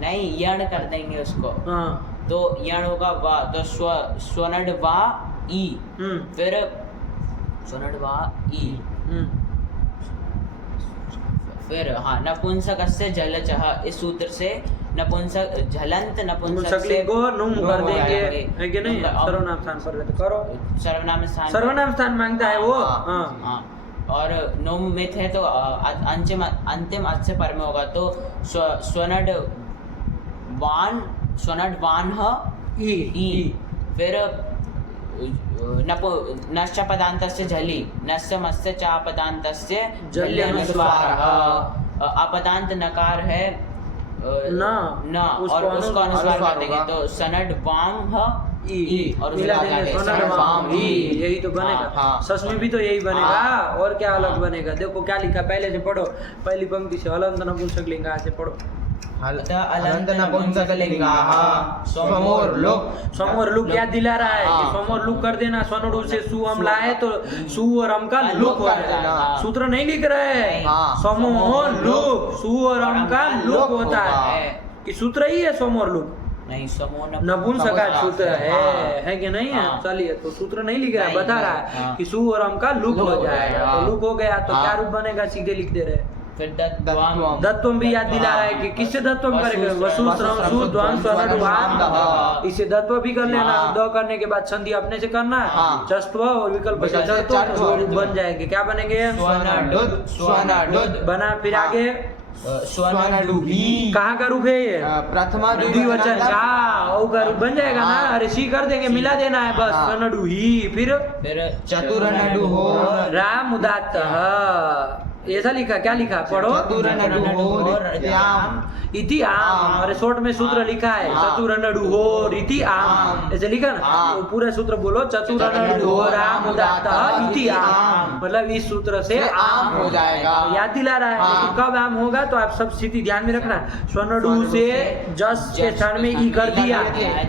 नहीं यण कर देंगे उसको। हाँ तो यण होगा वा, तो स्वनड वा ई। फिर स्वनड वा ई। फिर हाँ, नपुंसक से जलचः, इस सूत्र से नपुंसक झलंत नपुंसक नपुंसकलिंग को नुम कर देंगे, है कि नहीं? नुम- सर्वनाम स्थान पर रहते करो, सर्वनाम स्थान सर्वनाम स्थान मांगता है वो। हाँ। हाँ हाँ, और नोम में थे तो अंतिम अंतिम अच से पर में होगा तो स्वनड वान ह ई ई, फिर नश्च पदान्तस्य झलि, नस्य मस्य चा पदान्तस्य झल्य अनुस्वारः। अपदांत नकार है ना, ना, और उसको अनुस्वार कर देंगे तो सनड वाम ह ई और मिला उसको देंगे क्या स्वनड वाम ही, यही तो हाँ, बनेगा। हाँ। सस में भी तो यही बनेगा, हाँ। और क्या अलग हाँ। बनेगा? देखो क्या लिखा, पहले से पढ़ो, पहली पंक्ति से हलंत नपुंसकलिंग से पढ़ो। हलंत नपुंसकलिंगाः स्वमोर लोक। समोर लुक याद दिला रहा है कि हाँ। समोर लुक कर देना, स्वनुडु से सु हम लाए तो सु और अम का लुक हो कर जाएगा। देना। सूत्र नहीं लिख रहे हैं, हाँ। समोर लुक, सु और अम का लुक होता होगा। है कि सूत्र ही है समोर लुक, नहीं समो नपुंसक सूत्र हाँ। है कि नहीं है? हाँ। चलिए, तो सूत्र नहीं लिख रहा है, नहीं, बता रहा है हाँ। कि सु और अम का लुक लुक हो हो जाएगा। जाएगा। तो लुक हो गया तो हाँ। क्या रूप बनेगा? सीधे लिख दे रहे। फिर दत्वाम दत्तम भी याद दिला रहा है कि किससे दत्तम करेंगे? वसु श्रम सु द्वंद स्वनड वाम दह। इसे दत्व भी कर लेना, हाँ। द करने के बाद संधि अपने से करना है, हाँ। चस्त्व और विकल्प से विकल्प से चर्त्व, चर्त्व। दो रूप बन जाएंगे। क्या बनेंगे? स्वनडुद स्वनडुद बना, फिर हाँ। आगे स्वनडुही। कहाँ का रूप है ये? प्रथमा द्विवचन का, औ का रूप बन जाएगा ना? हाँ। अरे सी कर देंगे, मिला देना है बस। हाँ। स्वनडु ही, फिर चतुरनडुहोर। राम उदात्त, ऐसा लिखा, क्या लिखा? पढ़ो। चतुरनडुहोर इत्याम। इति आम, अरे शॉर्ट में सूत्र लिखा है, हाँ। चतुरनडुहोर इति आम, आम। ऐसे लिखा ना? हाँ। तो पूरा सूत्र बोलो, चतुरनडुहोर राम उदात्त इति आम, आम। मतलब इस सूत्र से से आम हो जाएगा। याद दिला रहा है। हाँ। लेकिन कब आम होगा तो आप सब स्थिति ध्यान में रखना। स्वनडु से जस के स्थान में ई कर दिया,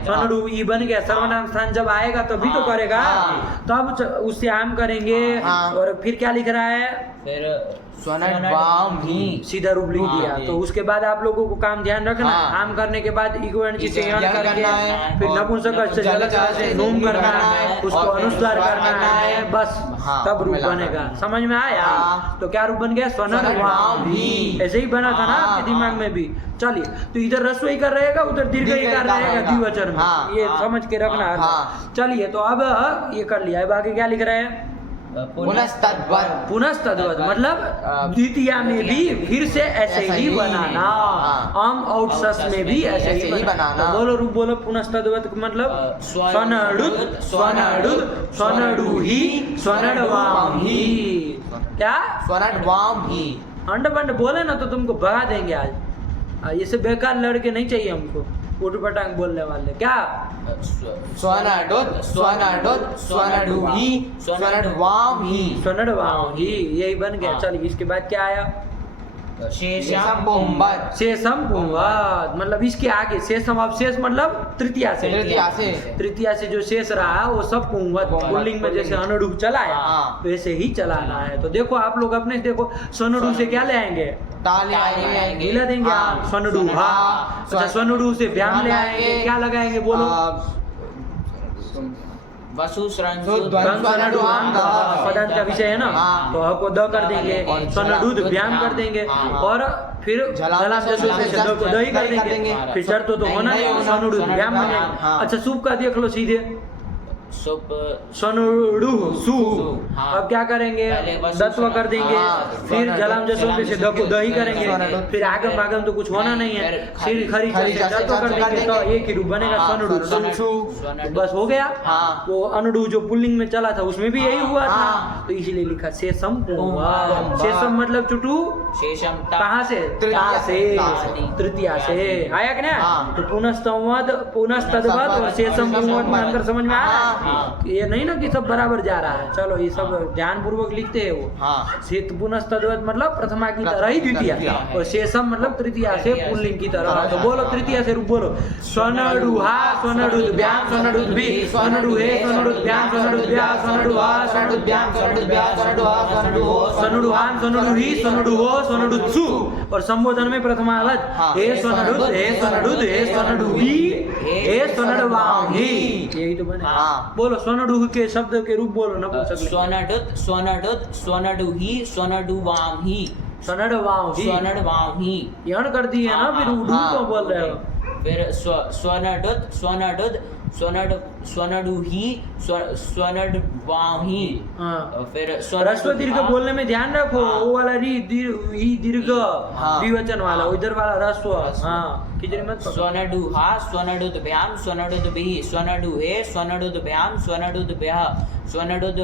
स्वनडु ई बन गया। सर्वनाम स्थान जब आएगा तभी तो करेगा, हाँ। तब उससे आम करेंगे। हाँ। और फिर क्या लिख रहा है? फिर स्वनड वाम ही। सीधा रूप लिख दिया। हाँ। तो उसके बाद आप लोगों को काम ध्यान रखना, हाँ। आम करने के बाद इक्वर्ण से यण यण करके, करना है, फिर और नपुंसक से जलचर से नूम करना है, उसको और फिर अनुस्वार अनुस्वार करना है, बस हाँ, तब रूप मिलाना बनेगा। है। समझ में आया? हाँ। तो क्या रूप बन गया? स्वनड स्वनड वाम वाम ही। ही। ऐसे ही बना था ना हाँ, आपके दिमाग हाँ। में भी? चलिए, तो इधर रस्व ही कर रहेगा, उधर दीर्घ ही कर रहेगा द्विवचन में। हाँ, ये हाँ, समझ के रखना है। हाँ। चलिए, तो अब ये कर लिया, अब आगे क्या लिख रहे हैं? पुनस्तद्वत्। पुनस्तद्वत मतलब द्वितीया में भी फिर से ऐसे ऐसा ही ही बनाना, हाँ। अम और सस में भी ऐसे ही बनाना। तो बोलो रूप बोलो, पुनस्तद्वत मतलब स्वनडुद स्वनडुद स्वनडुही स्वनडवामहि। क्या? स्वनड वाम ही। अंड बंड बोले ना तो तुमको भगा देंगे आज। इससे बेकार लड़के नहीं चाहिए हमको, उठपटांग बोलने वाले। क्या? स्वनडुद स्वनडुद स्वनडुही स्वनड वाम ही। स्वनडवामहि, यही बन गया। हाँ। चलिए, इसके बाद क्या आया? शेषम पुंबत। शेषम पुंवत मतलब इसके आगे शेषम, अब शेष मतलब तृतीया से। तृतीया से। तृतीया से जो शेष रहा वो सब पुंवत। पुंवत, पुल्लिंग में जैसे अनुडुप चला है, हाँ। वैसे ही चलाना है। तो देखो आप लोग अपने देखो, स्वनुडु से क्या ले आएंगे? ताले आएंगे। गिला देंगे हाँ। स्वनुडु। हाँ, अच्छा, स्वनुडु से व्याम ले आएंगे, क्या लगाएंगे बोलो? वसु पदांत का विषय है ना, हाँ। तो ह को द कर देंगे, और स्वनडुद व्याम कर देंगे, हाँ। और फिर जलाम से द को द ही कर देंगे। फिर चर तो होना नहीं, स्वनुडुद व्याम बन जाएगा। हाँ। अच्छा, सूप का देख लो सीधे, सुप स्वनुडु सु। हाँ। अब क्या करेंगे? पहले वसु दत्व कर देंगे, हाँ। फिर जलाम जसों से द को द ही करेंगे, स्वनडुद। फिर आगम आगम तो कुछ होना नहीं है, फिर खरी खरी से दत्व कर देंगे, तो एक ही रूप बनेगा हाँ, स्वनुडु स्वनुडु। सु। तो बस हो गया। हाँ। वो अनुडु जो पुल्लिंग में चला था उसमें भी यही हुआ था, हाँ। तो इसीलिए लिखा शेषम पुंवत। पुंवत। शेषम मतलब चुटू शेषम कहाँ से? तृतीया ता से, से। तृतीया से। आया कि ना? हाँ। तो पुनस्तवद पुनस्तद्वत और शेषम पुंवत में अंतर समझ में आ रहा है? हाँ। ये नहीं ना कि सब बराबर जा रहा है। चलो, ये सब ध्यान पूर्वक लिखते हैं वो। हाँ। शेत पुनस्तद्वत मतलब प्रथमा की तरह ही द्वितीया, द्वितीया। और शेषम मतलब तृतीया से पुल्लिंग की तरह। तो बोलो तृतीया से रूप बोलो, स्वनडुहा स्वनडुद व्याम स्वनडुद भी स्वनडुहे स्वनडुद व्याम स्वनडुद व्या स्वनडुहा स्वनडुद व्याम स्वनडुद व्या स्वनडुहा स्वनडुहो स्वनडुहान स्वनडुही स्वनडुहो स्वनडुत्सु। और संबोधन में प्रथमावत हाँ। हे स्वनडुद हे स्वनडुद हे स्वनडुही हे स्वनडवामहि। यही तो बने। हाँ। बोलो स्वनडुह के शब्द के रूप बोलो, नपुंसक लिंग। स्वनडुत स्वनडुत स्वनडुही स्वनडुवामहि। स्वनड वाही स्वनडवाही। यण कर दी है ना, फिर उडू हाँ, तो बोल रहे हो। फिर स्वनडुत स्वनडुद स्वनड स्वनडुही स्वनडवाही। हाँ फिर ह्रस्व दीर्घ बोलने में ध्यान रखो, हाँ। वो वाला री ही दीर्घ हाँ। द्विवचन वाला, हाँ। इधर वाला ह्रस्व। ह्रस्व। हाँ खिचड़ी मत पकड़ो। स्वनडुहा स्वनडुद्भ्याम स्वनडुद्भिः स्वनडुहे स्वनडुद्भ्याम स्वनडुद्भ्यः स्वनडुद्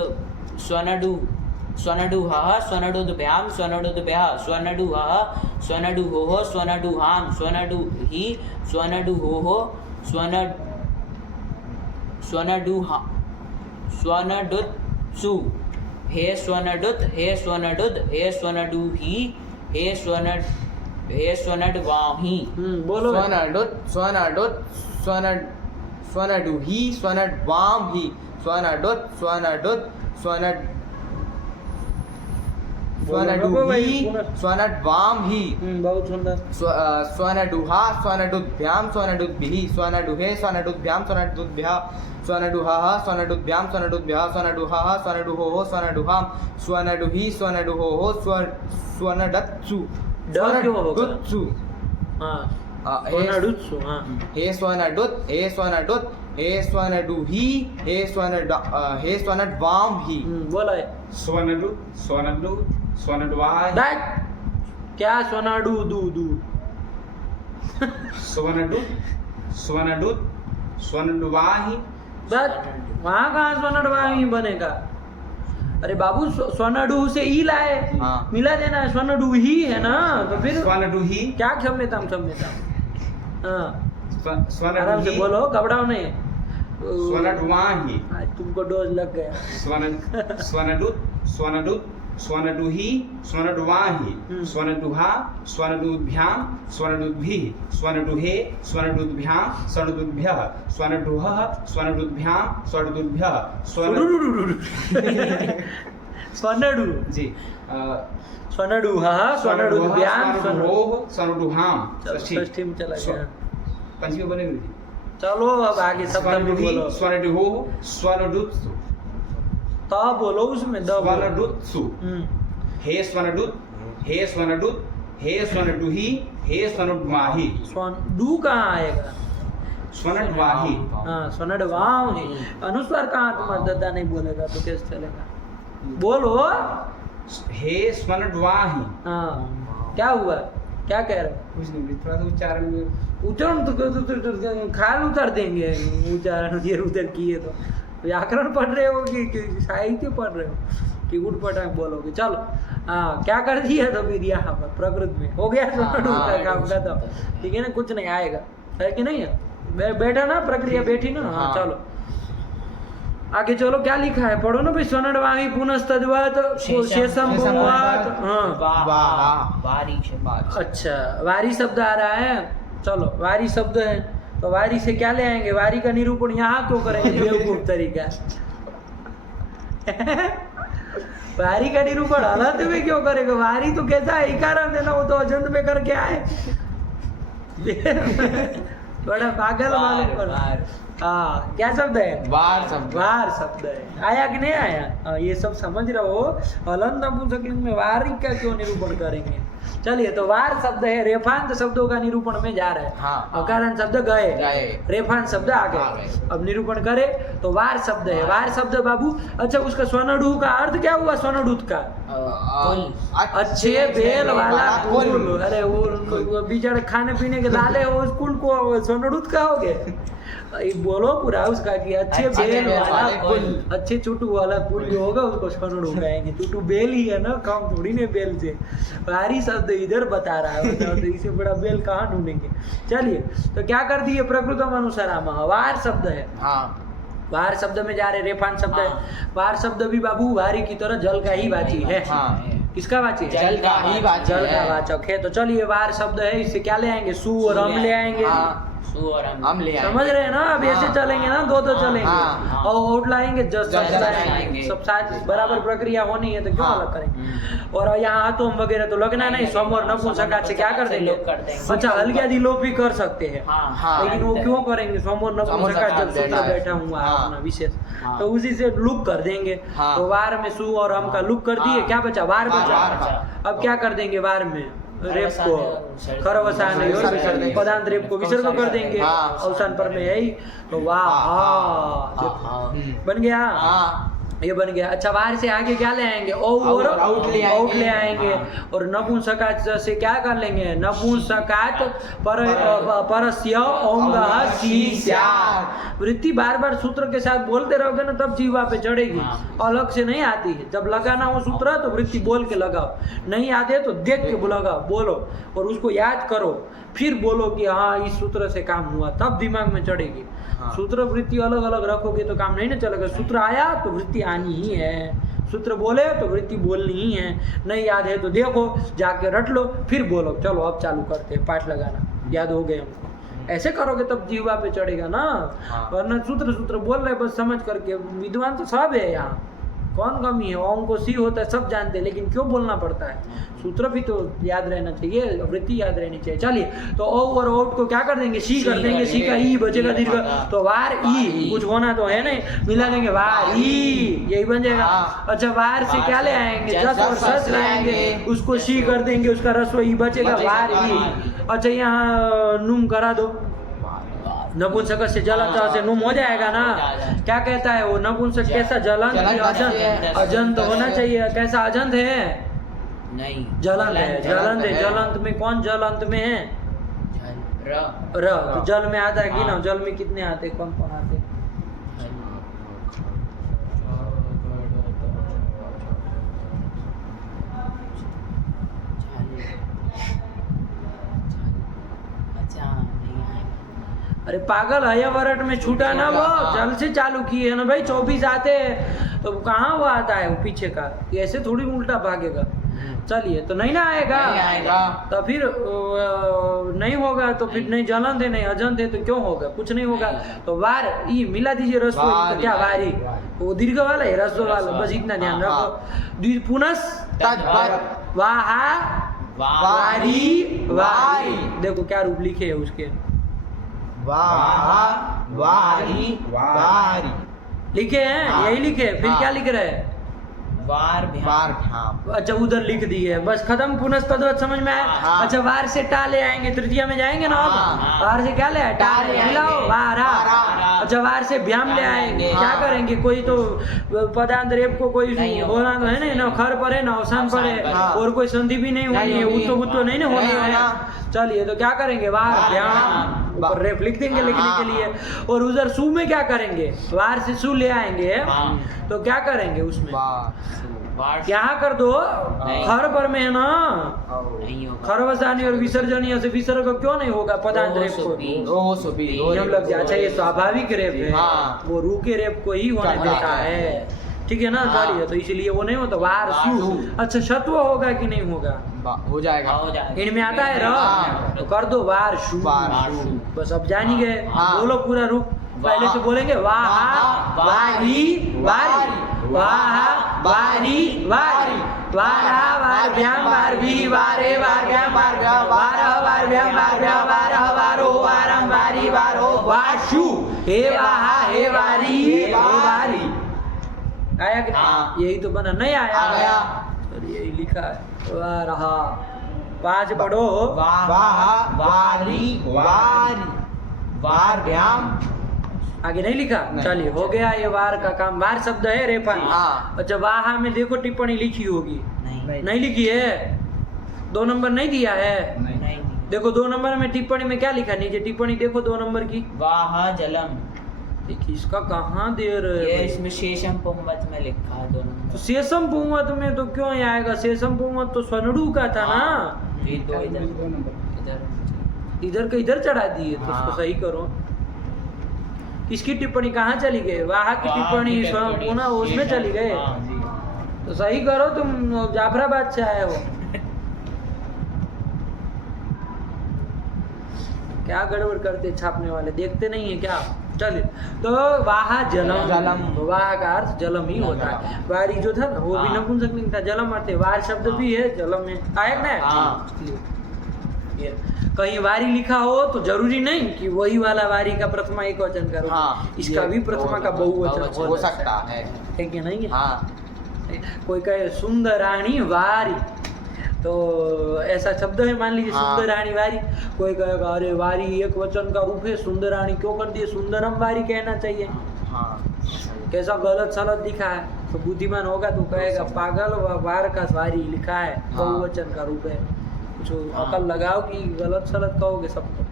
स्वनडु स्वनडुहः स्वनडुद्भ्याम स्वनडुद्भ्यः स्वनडुहः स्वनडुहोः स्वनडुहाम स्वनडुहि स्वनडुहोः स्वनड स्वनडुहा स्वनडुत्सु। हे स्वनडुत हे स्वनडुद हे स्वनडुहि हे स्वनडवाही। बोलो स्वनडुत स्वनडुत स्वनड स्वनडुही स्वनडवाम ही स्वनडुत स्वनडुत स्वनड स्वनडुही स्वनडवाम ही बहुत सुंदर। स्वनडुहा स्वनडुद्भ्याम स्वनडुद्भिः स्वनडुहे स्वनडुद्भ्याम स्वनडुद्भ्यः स्वनडुहः स्वनडुद्भ्याम स्वनडुद्भ्यः स्वनडुहः स्वनडुहोः स्वनडुहाम स्वनडुहि स्वनडुहोः स्वनडत्सु ड क्यों होगा? स्वनडुत्सु। हाँ हे स्वनडुत्सु, हाँ हे स्वनडुत हे स्वनडुत हे स्वनडुही हे स्वनडवाम ही। बोला है स्वनडु स्वनडु स्वनडवाही दैट क्या स्वनाडु दू दू स्वनडु स्वनडुत स्वनडवाही। बस वहाँ कहाँ स्वनडवाही बनेगा? अरे बाबू स्वनडु से ई लाए, हाँ। मिला देना है, स्वनडु ही है ना, तो फिर स्वनडुही क्या क्षम्यता हाँ आराम से स्वनडुही बोलो, घबराओ नहीं। स्वनडवाही आज तुमको डोज लग गया। स्वनडुत स्वनडुत स्वनडुही स्वनडवाही स्वनडुहा स्वनडुद्भ्याम स्वनडुद्भिः स्वनडुहे स्वनडुद्भ्याम स्वनडुद्भ्यः स्वनडुहः स्वनडुद्भ्याम स्वनडुद्भ्यः स्वनडु जी स्वनडु हाँ स्वनडु व्याम स्वनडुहोः स्वनडुहाम षष्ठी में चला गया। पंचमी बनेगी जी। चलो अब आगे सप्तमी बोलो। स्वनडुहोः स्वनडुत्सु तो बोलो उसमें द बोलो। स्वनडुत्सु हे स्वनडुत हे स्वनडुत हे स्वनडुही हे स्वनडवाही। स्वनडु कहाँ आएगा? स्वनडवाही हाँ स्वनडवाही। अनुस्वार कहाँ तुम्हारा दादा नहीं बोलेगा तो कैसे चलेगा? बोलो। हे स्वनडवाही। हाँ क्या हुआ, क्या कह रहे हो? कुछ नहीं, थोड़ा सा उच्चारण में उच्चारण तो खाल उतार देंगे, उच्चारण ये उधर किए तो व्याकरण पढ़ रहे हो कि साहित्य पढ़ रहे हो कि उठ पटांग बोलोगे? चलो हाँ क्या कर दिया तो फिर यहाँ पर प्रकृति में हो गया स्वनडु का काम खत्म। ठीक है ना, कुछ नहीं आएगा, है कि नहीं है? बैठा ना प्रक्रिया, बैठी ना। हाँ चलो आगे चलो, क्या लिखा है पढ़ो ना भाई। स्वनडवाही पुनस्तद्वत् शेषम बहुवात्। हाँ वारी से बात। अच्छा वारी शब्द आ रहा है। चलो वारी शब्द है तो वारी से क्या ले आएंगे? वारी का निरूपण यहाँ क्यों करेंगे बेवकूफ तरीका? वारी का निरूपण हालत में क्यों करेगा? वारी तो कैसा है, इकारा देना, वो तो अजंत में करके आए। बड़ा पागल मालूम पड़ा। हाँ क्या शब्द है? वार शब्द। वार शब्द है। आया कि नहीं आया? हाँ, ये सब समझ रहे हो। हलंत नपुंसकलिंग में वारी का क्यों निरूपण करेंगे? चलिए तो वार शब्द है, रेफांत शब्दों का निरूपण में जा रहा है। हाँ। अकारांत शब्द गए, रेफांत शब्द आ आ गए। गए। अब निरूपण करे तो वार शब्द है। वार शब्द बाबू, अच्छा उसका स्वनडु का अर्थ क्या हुआ? स्वनडुत का अच्छे बेल वाला कुल। अरे वो बिचारे खाने पीने के लाले हो, उस कुल को स्वनडुत कहोगे? बोलो पूरा उसका कि अच्छे बेल वाला कुल, अच्छे चुटू वाला कुल जो होगा उसको स्वनडु कहेंगे। चुटू बेल ही है ना, कम थोड़ी ने बेल से। वारी शब्द इधर बता रहा है, तो इससे बड़ा बेल कहाँ ढूंढेंगे? चलिए तो क्या कर दिए? प्रकृतम अनुसाराम वार शब्द है। हाँ वार शब्द में जा रहे, रेफान शब्द है। वार शब्द भी बाबू वारी की तरह जल का ही वाची है। हाँ किसका वाची है? जल का ही वाचक जल का है। वाचक है। तो चलिए वार शब्द है, इससे क्या ले आएंगे? सु और अम ले आएंगे। हाँ। सु और हम ले आएंगे। समझ रहे हैं ना? अब ऐसे हाँ। चलेंगे ना, दो चलेंगे हाँ। और आउट लाएंगे जस्ट just लाएंगे, लाएंगे। सब साथ बराबर प्रक्रिया होनी है तो क्यों हाँ। अलग करेंगे? और यहाँ आतोम वगैरह तो लगना नहीं, सम और नपुंसक से क्या कर देंगे? लोग कर देंगे। अच्छा, हल्की आदि लोप भी कर सकते हैं, हाँ हाँ। लेकिन वो क्यों करेंगे? सम और नपुंसक जब सूत्र बैठा हुआ है हाँ। अपना विशेष, हाँ। तो उसी से लुक कर देंगे। हाँ। तो वार में सु और हम का लुक कर दिए, हाँ। क्या बचा? वार वार बचा। का। अब क्या कर देंगे? वार में रेप को खरवसान विसर्ग कर देंगे। पदांत रेप को विसर्ग कर देंगे, हाँ। अवसान पर में यही तो वाह बन गया। हाँ। ये बन गया। अच्छा, बाहर से आगे क्या ले आएंगे? और आउट ले आएंगे। आउट ले आएंगे। हाँ। और नपुंसकात से क्या कर लेंगे? नपुंसकात परस्य ओंगः सी स्यात्। वृत्ति बार बार सूत्र के साथ बोलते रहोगे ना, तब जीवा पे चढ़ेगी, हाँ। अलग से नहीं आती है। जब लगाना हो सूत्र तो वृत्ति बोल के लगाओ, नहीं आते है तो देख के लगाओ, बोलो और उसको याद करो, फिर बोलो कि हाँ इस सूत्र से काम हुआ, तब दिमाग में चढ़ेगी। हाँ। सूत्र वृत्ति अलग अलग रखोगे तो काम नहीं ना चलेगा। सूत्र आया तो वृत्ति आनी ही है, सूत्र बोले तो वृत्ति बोलनी ही है। नहीं याद है तो देखो, जाके रट लो, फिर बोलो। चलो अब चालू करते हैं पाठ लगाना, याद हो गए हमको। ऐसे करोगे तब जीवा पे चढ़ेगा ना। हाँ। वरना सूत्र बोल रहे बस समझ करके। विद्वान तो सब है यहाँ, कौन कमी है? ओम को सी होता है, सब जानते हैं, लेकिन क्यों बोलना पड़ता है? सूत्र भी तो याद रहना चाहिए, वृत्ति याद रहनी चाहिए। चलिए, तो ओ और आउट को क्या कर देंगे? सी कर देंगे। सी का ई बचेगा दीर्घ, तो वार ई, कुछ होना तो है नहीं, मिला देंगे वार ई, यही बन जाएगा। हाँ। अच्छा, वार से क्या ले आएंगे? जस जस और सस लाएंगे, उसको सी कर देंगे, उसका रस्व ई बचेगा वार ई। अच्छा, यहाँ नुम करा दो, नपुंसक से जलंत से नुम हो जाएगा ना। क्या कहता है वो? नपुंसक कैसा? जलंत या अजंत? अजंत होना चाहिए। कैसा अजंत है? नहीं, जलंत है। जलंत है। है। जलंत में कौन जलंत में है? र तो जल में आता है कि ना? जल में कितने आते? कौन कौन आते? अच्छा नहीं आएगा। अरे पागल, हयवरट में छूटा ना वो, जल से चालू किए है ना भाई। 24 आते हैं तो कहाँ वो आता है वो पीछे का? ऐसे थोड़ी उल्टा भागेगा। चलिए, तो नहीं ना आएगा, नहीं आएगा। तो फिर नहीं होगा, तो फिर नहीं जलंत है नहीं अजंत है तो क्यों होगा? कुछ नहीं होगा। तो वार ई मिला दीजिए रस्व, तो क्या वारी? वो दीर्घ वाला है, रस्व वाला, बस इतना ध्यान रखो। पुनस तद्वत् वाहा वारी वारी। वारी। देखो क्या रूप लिखे है उसके, वाह वारी वारी। लिखे हैं, हाँ। यही लिखे हैं। फिर हाँ। क्या लिख रहे हैं? वार भी वार हाँ। अच्छा, उधर लिख दिए, बस खत्म। पुनः तद्वत् समझ में आया? हाँ। अच्छा, वार से टा ले आएंगे, तृतीया में जाएंगे ना। हाँ। अब वार से क्या ले आए? टा ले मिलाओ, वारा। वारा। अच्छा, वार से भ्याम ले आएंगे, हाँ। क्या करेंगे? कोई तो पदांत रेप को कोई नहीं होना तो है नहीं ना, खर पड़े ना अवसान पड़े, हाँ। और कोई संधि भी नहीं होनी है, उत्तो गुत्तो नहीं ना होना नहीं है। होना। चलिए, तो क्या करेंगे? वार वार, भ्याम, ऊपर रेप लिख देंगे लिखने हाँ। के लिए। और उधर सु में क्या करेंगे? वार से सु ले आएंगे, हाँ। तो क्या करेंगे उसमें? वार यहाँ कर दो, खर पर में है ना। नहीं होगा। खरवसानी और विसर्जनीय से विसर्ग क्यों नहीं होगा? पदांत रेप को नियम लग जाए। अच्छा, ये स्वाभाविक रेप है, हाँ। वो रूके रेप को ही होने हाँ। देता है, ठीक है ना। हाँ। चलिए, तो इसलिए वो नहीं होता। वार वार सु। सु। अच्छा, शत्व होगा कि नहीं होगा? हो जाएगा। हो जाएगा। इनमें आता है र, हाँ। तो कर दो वार शु। वार शु। बस अब जान ही गए। हाँ। बोलो पूरा रूप, पहले से बोलेंगे। वाहा वारी वारी, वाहा वारी वारी, वारा वार भ्याम वार भी वारे वार भ्याम वार भ्याम, वारह वार भ्याम वार भ्याम, वारह वारो वारम वारी वारो वाशु। हे वाहा हे वारी हे वारी। आया कि हाँ। यही तो बना, नहीं आया? आ गया। चलिए, यही लिखा है। वारहा, पांच पढ़ो। वाह वारी वारी, वार भ्याम। आगे नहीं लिखा? नहीं। चलिए, हो गया ये वार का काम। वार शब्द है रेफन। हाँ। अच्छा, वाहा में देखो टिप्पणी लिखी होगी, नहीं नहीं लिखी है? 2 नंबर नहीं दिया है? नहीं देखो 2 नंबर में टिप्पणी में क्या लिखा? नीचे टिप्पणी देखो 2 नंबर की। वाह जलम, देखिए, इसका कहाँ दे रहे ये हैं? इसमें शेषम पुंवत में लिखा है 2 तो नंबर। शेषम पुंवत में तो क्यों ही आएगा? शेषम पुंवत तो स्वनडू का था ना। ये दो इधर इधर का इधर चढ़ा दिए, तो उसको हाँ। सही करो। किसकी टिप्पणी कहाँ चली गई? वाह की टिप्पणी पुनः उसमें चली गए, तो सही करो। तुम जाफराबाद से आए हो। क्या गड़बड़ करते छापने वाले, देखते नहीं है क्या। चलिए, तो वाहा जलम, जलम। वाह का अर्थ जलम ही होता है। वारी जो था ना वो भी हाँ। नपुंसकलिंग था, जलम अर्थ है। वार शब्द भी है, जलम है, आया ना। हाँ। ये कहीं वारी लिखा हो तो जरूरी नहीं कि वही वाला वारी का प्रथमा एक वचन का रूप है। हाँ, इसका ये भी प्रथमा का बहुवचन हो सकता है। है कि नहीं है? हाँ कोई कहे सुंदराणी वारी, तो ऐसा शब्द है, मान लीजिए हाँ। सुंदराणी वारी। कोई कहेगा अरे वारी एक वचन का रूप है, सुंदराणी क्यों कर दिए, सुंदरम वारी कहना चाहिए। हाँ कैसा गलत सलत लिखा है, तो बुद्धिमान होगा तो कहेगा पागल, वार का वारी लिखा है, हाँ। बहुवचन का रूप है। कुछ हाँ। अकल लगाओ कि गलत सलत कहोगे सबको।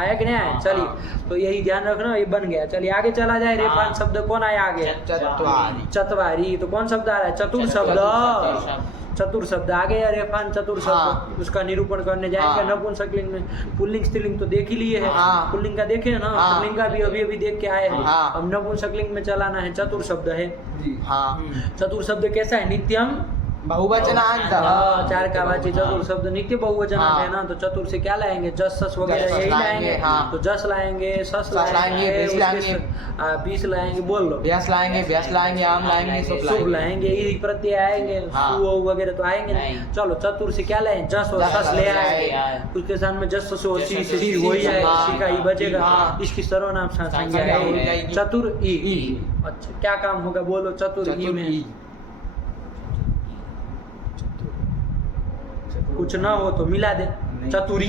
आया कि नहीं आया? हाँ, चलिए, हाँ। तो यही ध्यान रखना, ये बन गया। चलिए आगे चला जाए। हाँ। रेफान शब्द कौन आया आगे? चत्वारी। चतवारी। तो कौन शब्द आ रहा है? चतुर शब्द। चतुर शब्द आ गया। रेफान चतुर शब्द, हाँ। उसका निरूपण करने जाएंगे। हाँ। नपुंसकलिंग में पुल्लिंग स्त्रीलिंग तो देख ही लिए है। हाँ। पुल्लिंग का देखे ना, हाँ। पुल्लिंग का भी अभी अभी देख के आए हैं। हाँ। अब नपुंसकलिंग में चलाना है। चतुर शब्द है। हाँ चतुर शब्द कैसा है? नित्यम बहुवचनांत। चार का वाची चतुर शब्द नित्य बहुवचन हाँ। है ना, तो चतुर से क्या लाएंगे? जस सस वगैरह जस, सस यही लाएंगे, लाएंगे। हाँ। तो जस लाएंगे, सस लाएंगे, लाएंगे, बीस उसके लाएंगे। बीस लाएंगे, बोल लो। ब्यास लाएंगे, ब्यास लाएंगे, आम लाएंगे, शुभ शुभ लाएंगे। लाएंगे, ई प्रत्यय आएंगे, हाँ। सु वगैरह तो आएंगे नहीं। नहीं। चलो चतुर से क्या लाएं? जस और जस, सस ले सस आएंगे। आए। उसके साथ में जस सस और सी जस, से सस, सी सी, हो ही जाएगा, हाँ। सी का ही बचेगा। हाँ। इसकी सर्वनाम संज्ञा संज्ञा हो है जाएगी। चतुर ई। ई। अच्छा, क्या काम होगा? बोलो। चतुर ई चतुर में ई। कुछ ना हो तो मिला दे, चतुरी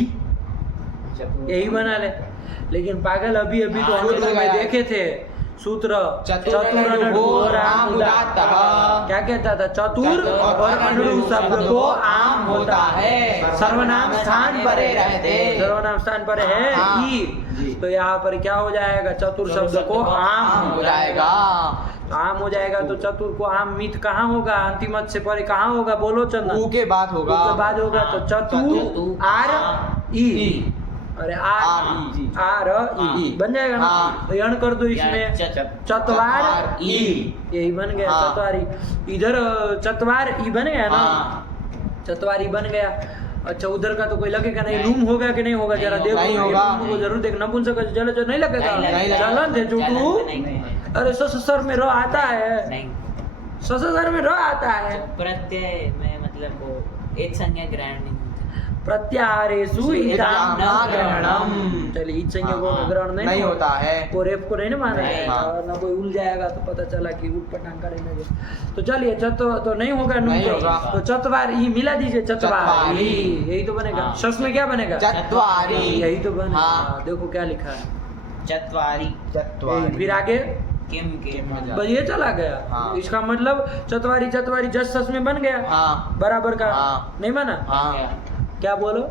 यही बना ले। लेकिन पागल अभी अभी तो हाँ, अनुरूप में गया। देखे थे सूत्र चतुर अनुरूप आम उदात्तः। क्या कहता था? चतुर और अनुरूप शब्द को आम होता है, सर्वनाम स्थान परे रहते, सर्वनाम स्थान पर है हाँ। ई। तो यहाँ पर क्या हो जाएगा? चतुर शब्द को आम हो जाएगा। तो आम हो जाएगा। तो चतुर को आम मित कहाँ होगा? अंतिम से परे कहाँ होगा? बोलो चंदन। ऊ के बाद होगा। उसके बाद होगा तो चतुर आर ई। अरे आर आर, आर ई बन जाएगा ना। हाँ। तो यण कर दो इसमें, चतवार ई, यही बन गया। हाँ। चतवारी। इधर चतवार ई बन गया ना, हाँ। चतवारी बन गया। अच्छा, उधर का तो कोई लगेगा नहीं। लूम होगा कि नहीं होगा? जरा नहीं देखो, नहीं होगा। लूम को जरूर देख। नपुंसक चलो जो नहीं लगेगा, नहीं लगेगा। चलन थे चुटू। अरे सर में रो आता है, नहीं, सर में रो आता है। प्रत्यय में मतलब वो एक संज्ञा ग्रहण नहीं होता। प्रत्याहारेषु इदाम न ग्रहणम। चलिए, ईद संज्ञा को हाँ, ग्रहण नहीं होता है। को रेप को नहीं ना माना नहीं, जाएगा। हाँ। और ना कोई उल जाएगा तो पता चला कि उठ पटांग करेंगे जो। तो चलिए, तो नहीं होगा। नहीं तो, होगा। तो चतवार ई मिला दीजिए, चतवारी चतवारी। यही तो बनेगा। हाँ। शस में क्या बनेगा? चत्वारी। यही तो बनेगा। हाँ। देखो क्या लिखा है। चत्वारी यही। फिर आगे किम के बस ये चला गया। हाँ। इसका मतलब चतवारी चतवारी जस सस में बन गया। हाँ। बराबर का। हाँ। नहीं माना? हाँ। क्या बोलो?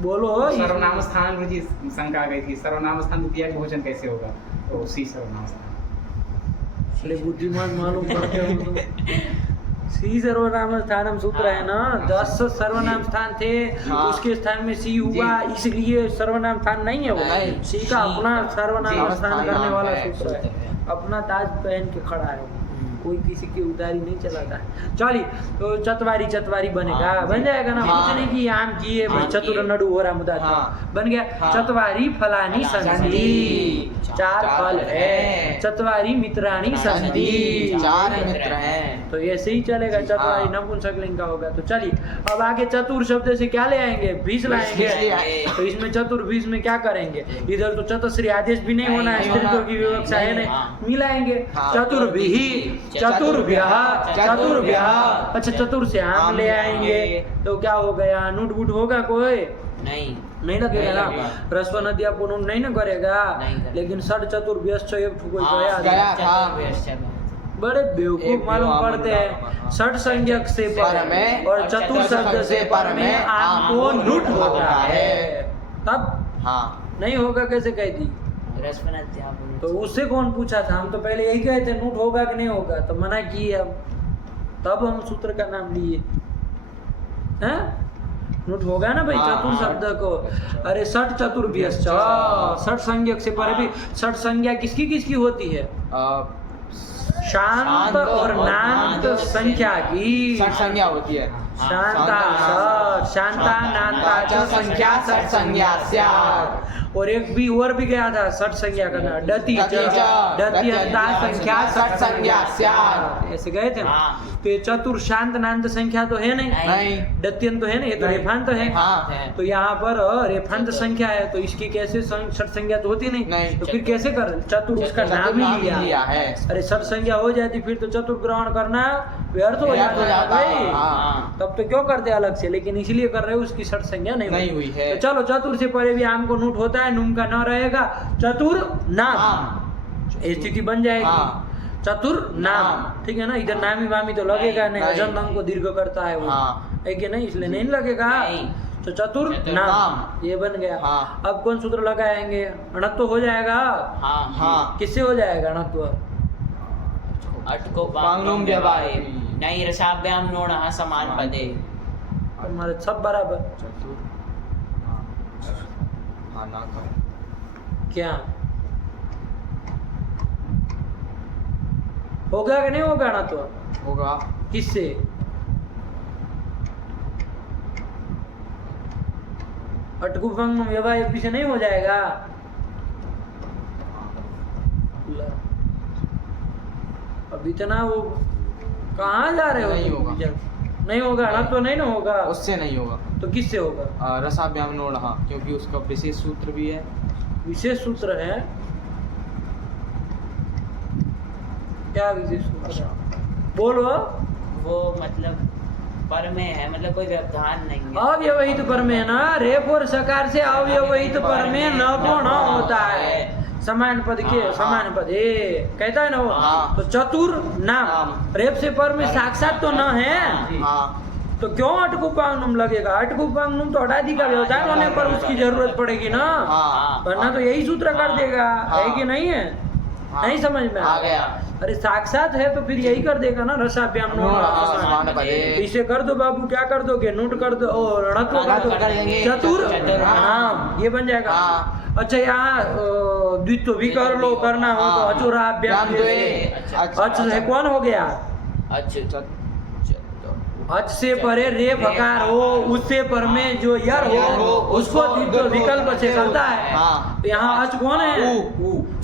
बोलो। सर्वनाम स्थान गुरुजी शंका आ गई थी, सर्वनाम स्थान द्वितीय बहुवचन कैसे होगा? तो सी सर्वनाम स्थान। अरे बुद्धिमान मालूम पड़ते हो तुम। सी सर्वनाम स्थानम सूत्र है ना, 10 सर्वनाम स्थान थे, हाँ। उसके स्थान में सी हुआ, इसलिए सर्वनाम स्थान नहीं है वो। नहीं। सी का अपना सर्वनाम जी, स्थान स्थान करने नाम वाला है, सूत्र है। अपना ताज पहन के खड़ा है वो। कोई किसी की उतारी नहीं चलाता है। चलिए, तो चतवारी चतवारी बनेगा। हाँ, बन जाएगा ना। हाँ। कुछ नहीं कि आम किए हाँ, चतुर किए। नडु हो रहा मुदा हाँ। बन गया। हाँ। चतवारी फलानी संधि, चार फल है। चतवारी मित्राणी संधि, चार मित्र हैं। तो ऐसे ही चलेगा। चतवारी हाँ। नपुंसकलिंग का होगा। तो चलिए, अब आगे चतुर शब्द से क्या ले आएंगे? बीस लाएंगे। बीस ले आएंगे। तो इसमें चतुर बीस में क्या करेंगे? इधर तो चतुश्री आदेश भी नहीं होना है, नहीं स्त्रीत्व होना। की विवक्षा है नहीं, हाँ। मिलाएंगे। हाँ। चतुर्भिः, चतुर्भ्यः, चतुर्भ्यः। अच्छा, चतुर से आम आम ले ले आएंगे। आएंगे। तो क्या हो गया? नूट बूट होगा कोई? नहीं, नहीं लगेगा नहीं ना। लगेगा। रस्व नदिया पुनः नहीं ना करेगा। नहीं करेगा। लेकिन षड चतुर्भ्यश्च एक ठुक कोई हाँ, गया था। गया था। चतुर्भ्यश्च। बड़े बेवकूफ एक मालूम भी पड़ते हैं। हाँ। षट संज्ञक से पर पर में और चतुर शब्द से पर में आम को नुट होता है। तब हाँ। नहीं होगा कैसे कह दी? रसवनाध्यापन। तो उससे कौन पूछा था? हम तो पहले यही कहे थे नूट होगा कि नहीं होगा, तो मना किए हम, तब हम सूत्र का नाम लिए हैं। नूट होगा ना भाई हाँ, चतुर हाँ। शब्द को। अरे षट चतुर्भ्यश्च, षट संज्ञक से पर भी। षट संज्ञा किसकी किसकी होती है? शांत और नांत संख्या की। षट संज्ञा होती है। शांता षट, शांता नांता च संख्या षट संज्ञा स्यात्। और एक भी और भी गया था षट संज्ञा करना, डति डत्यंता संख्या षट संज्ञा स्यात्, ऐसे गए थे ना। हाँ। तो ये चतुर शांत नांत संख्या तो है नहीं, नहीं। डत्यंत तो है नहीं, ये तो रेफांत है। हाँ। तो यहाँ पर रेफांत संख्या है, तो इसकी कैसे षट संज्ञा तो होती नहीं, नहीं। तो फिर कैसे कर, चतुर उसका नाम ही लिया है। अरे षट संज्ञा हो जाती फिर तो चतुर ग्रहण करना व्यर्थ हो व्यर्थ हो जाता जाता, भाई। हाँ। तब तो क्यों करते अलग से, लेकिन इसलिए कर रहे हो उसकी षट संज्ञा नहीं हुई है। तो चलो चतुर से परे भी आम को नूट होता है, नुम का न रहेगा, चतुर नाम ये स्थिति बन जाएगी। हाँ। चतुर नाम, ठीक है ना। इधर नामी वामी तो लगेगा नहीं, नहीं। अजंत अंग को दीर्घ करता है वो, हाँ। है कि नहीं, इसलिए नहीं लगेगा। नहीं। तो चतुर चतुर नाम नाम। ये बन गया। हाँ। अब कौन सूत्र लगाएंगे, अणत्व तो हो जाएगा। हाँ हाँ। किससे हो जाएगा अणत्व, अट को पांगलुम व्यवाय। नहीं रसाभ्याम नोणः समान पदे। हमारे सब बराबर। चतुर हाँ ना का क्या होगा कि नहीं होगा अणत्व, होगा। किससे, अटकुभंग व्यवाय से नहीं हो जाएगा। अब इतना वो कहाँ जा रहे हो, नहीं होगा। नहीं होगा अणत्व नहीं ना होगा, उससे नहीं होगा। तो किससे होगा, रसाभ्याम नोण, क्योंकि उसका विशेष सूत्र भी है। विशेष सूत्र है। क्या विशेष सूत्र है, बोलो। वो मतलब पर में है, मतलब कोई व्यवधान नहीं है। अव्यवहित पर में ना, रेप और सकार से अव्यवहित पर में न को न होता है। समान पद के समान पद कहता है ना वो। हाँ। तो चतुर नाम रेप से पर में साक्षात तो न है, हाँ। तो क्यों अटकुपांगनुम लगेगा, अटकुपांगनुम तो अडादि का व्यवधान होने पर उसकी जरूरत पड़ेगी ना, हाँ। वरना तो यही सूत्र कर देगा, हाँ। है कि नहीं है। हाँ। नहीं समझ में आ गया। अरे साक्षात है तो फिर यही कर देगा ना, रसाभ्याम समान पदे। इसे कर दो बाबू, क्या कर दोगे, नोट कर दो और रणत्व कर रणत्व दो, कर देंगे। चतुर चतुर नाम ये बन जाएगा। हाँ। अच्छा यहाँ द्वित्व भी कर लो, करना हो तो हाँ। अचुराभ्याम अच है कौन हो गया, अच्छा अच से परे रे फकार हो, उससे पर में जो यर हो उसको द्वित्व विकल्प से करता है। हाँ। तो यहाँ अच कौन है,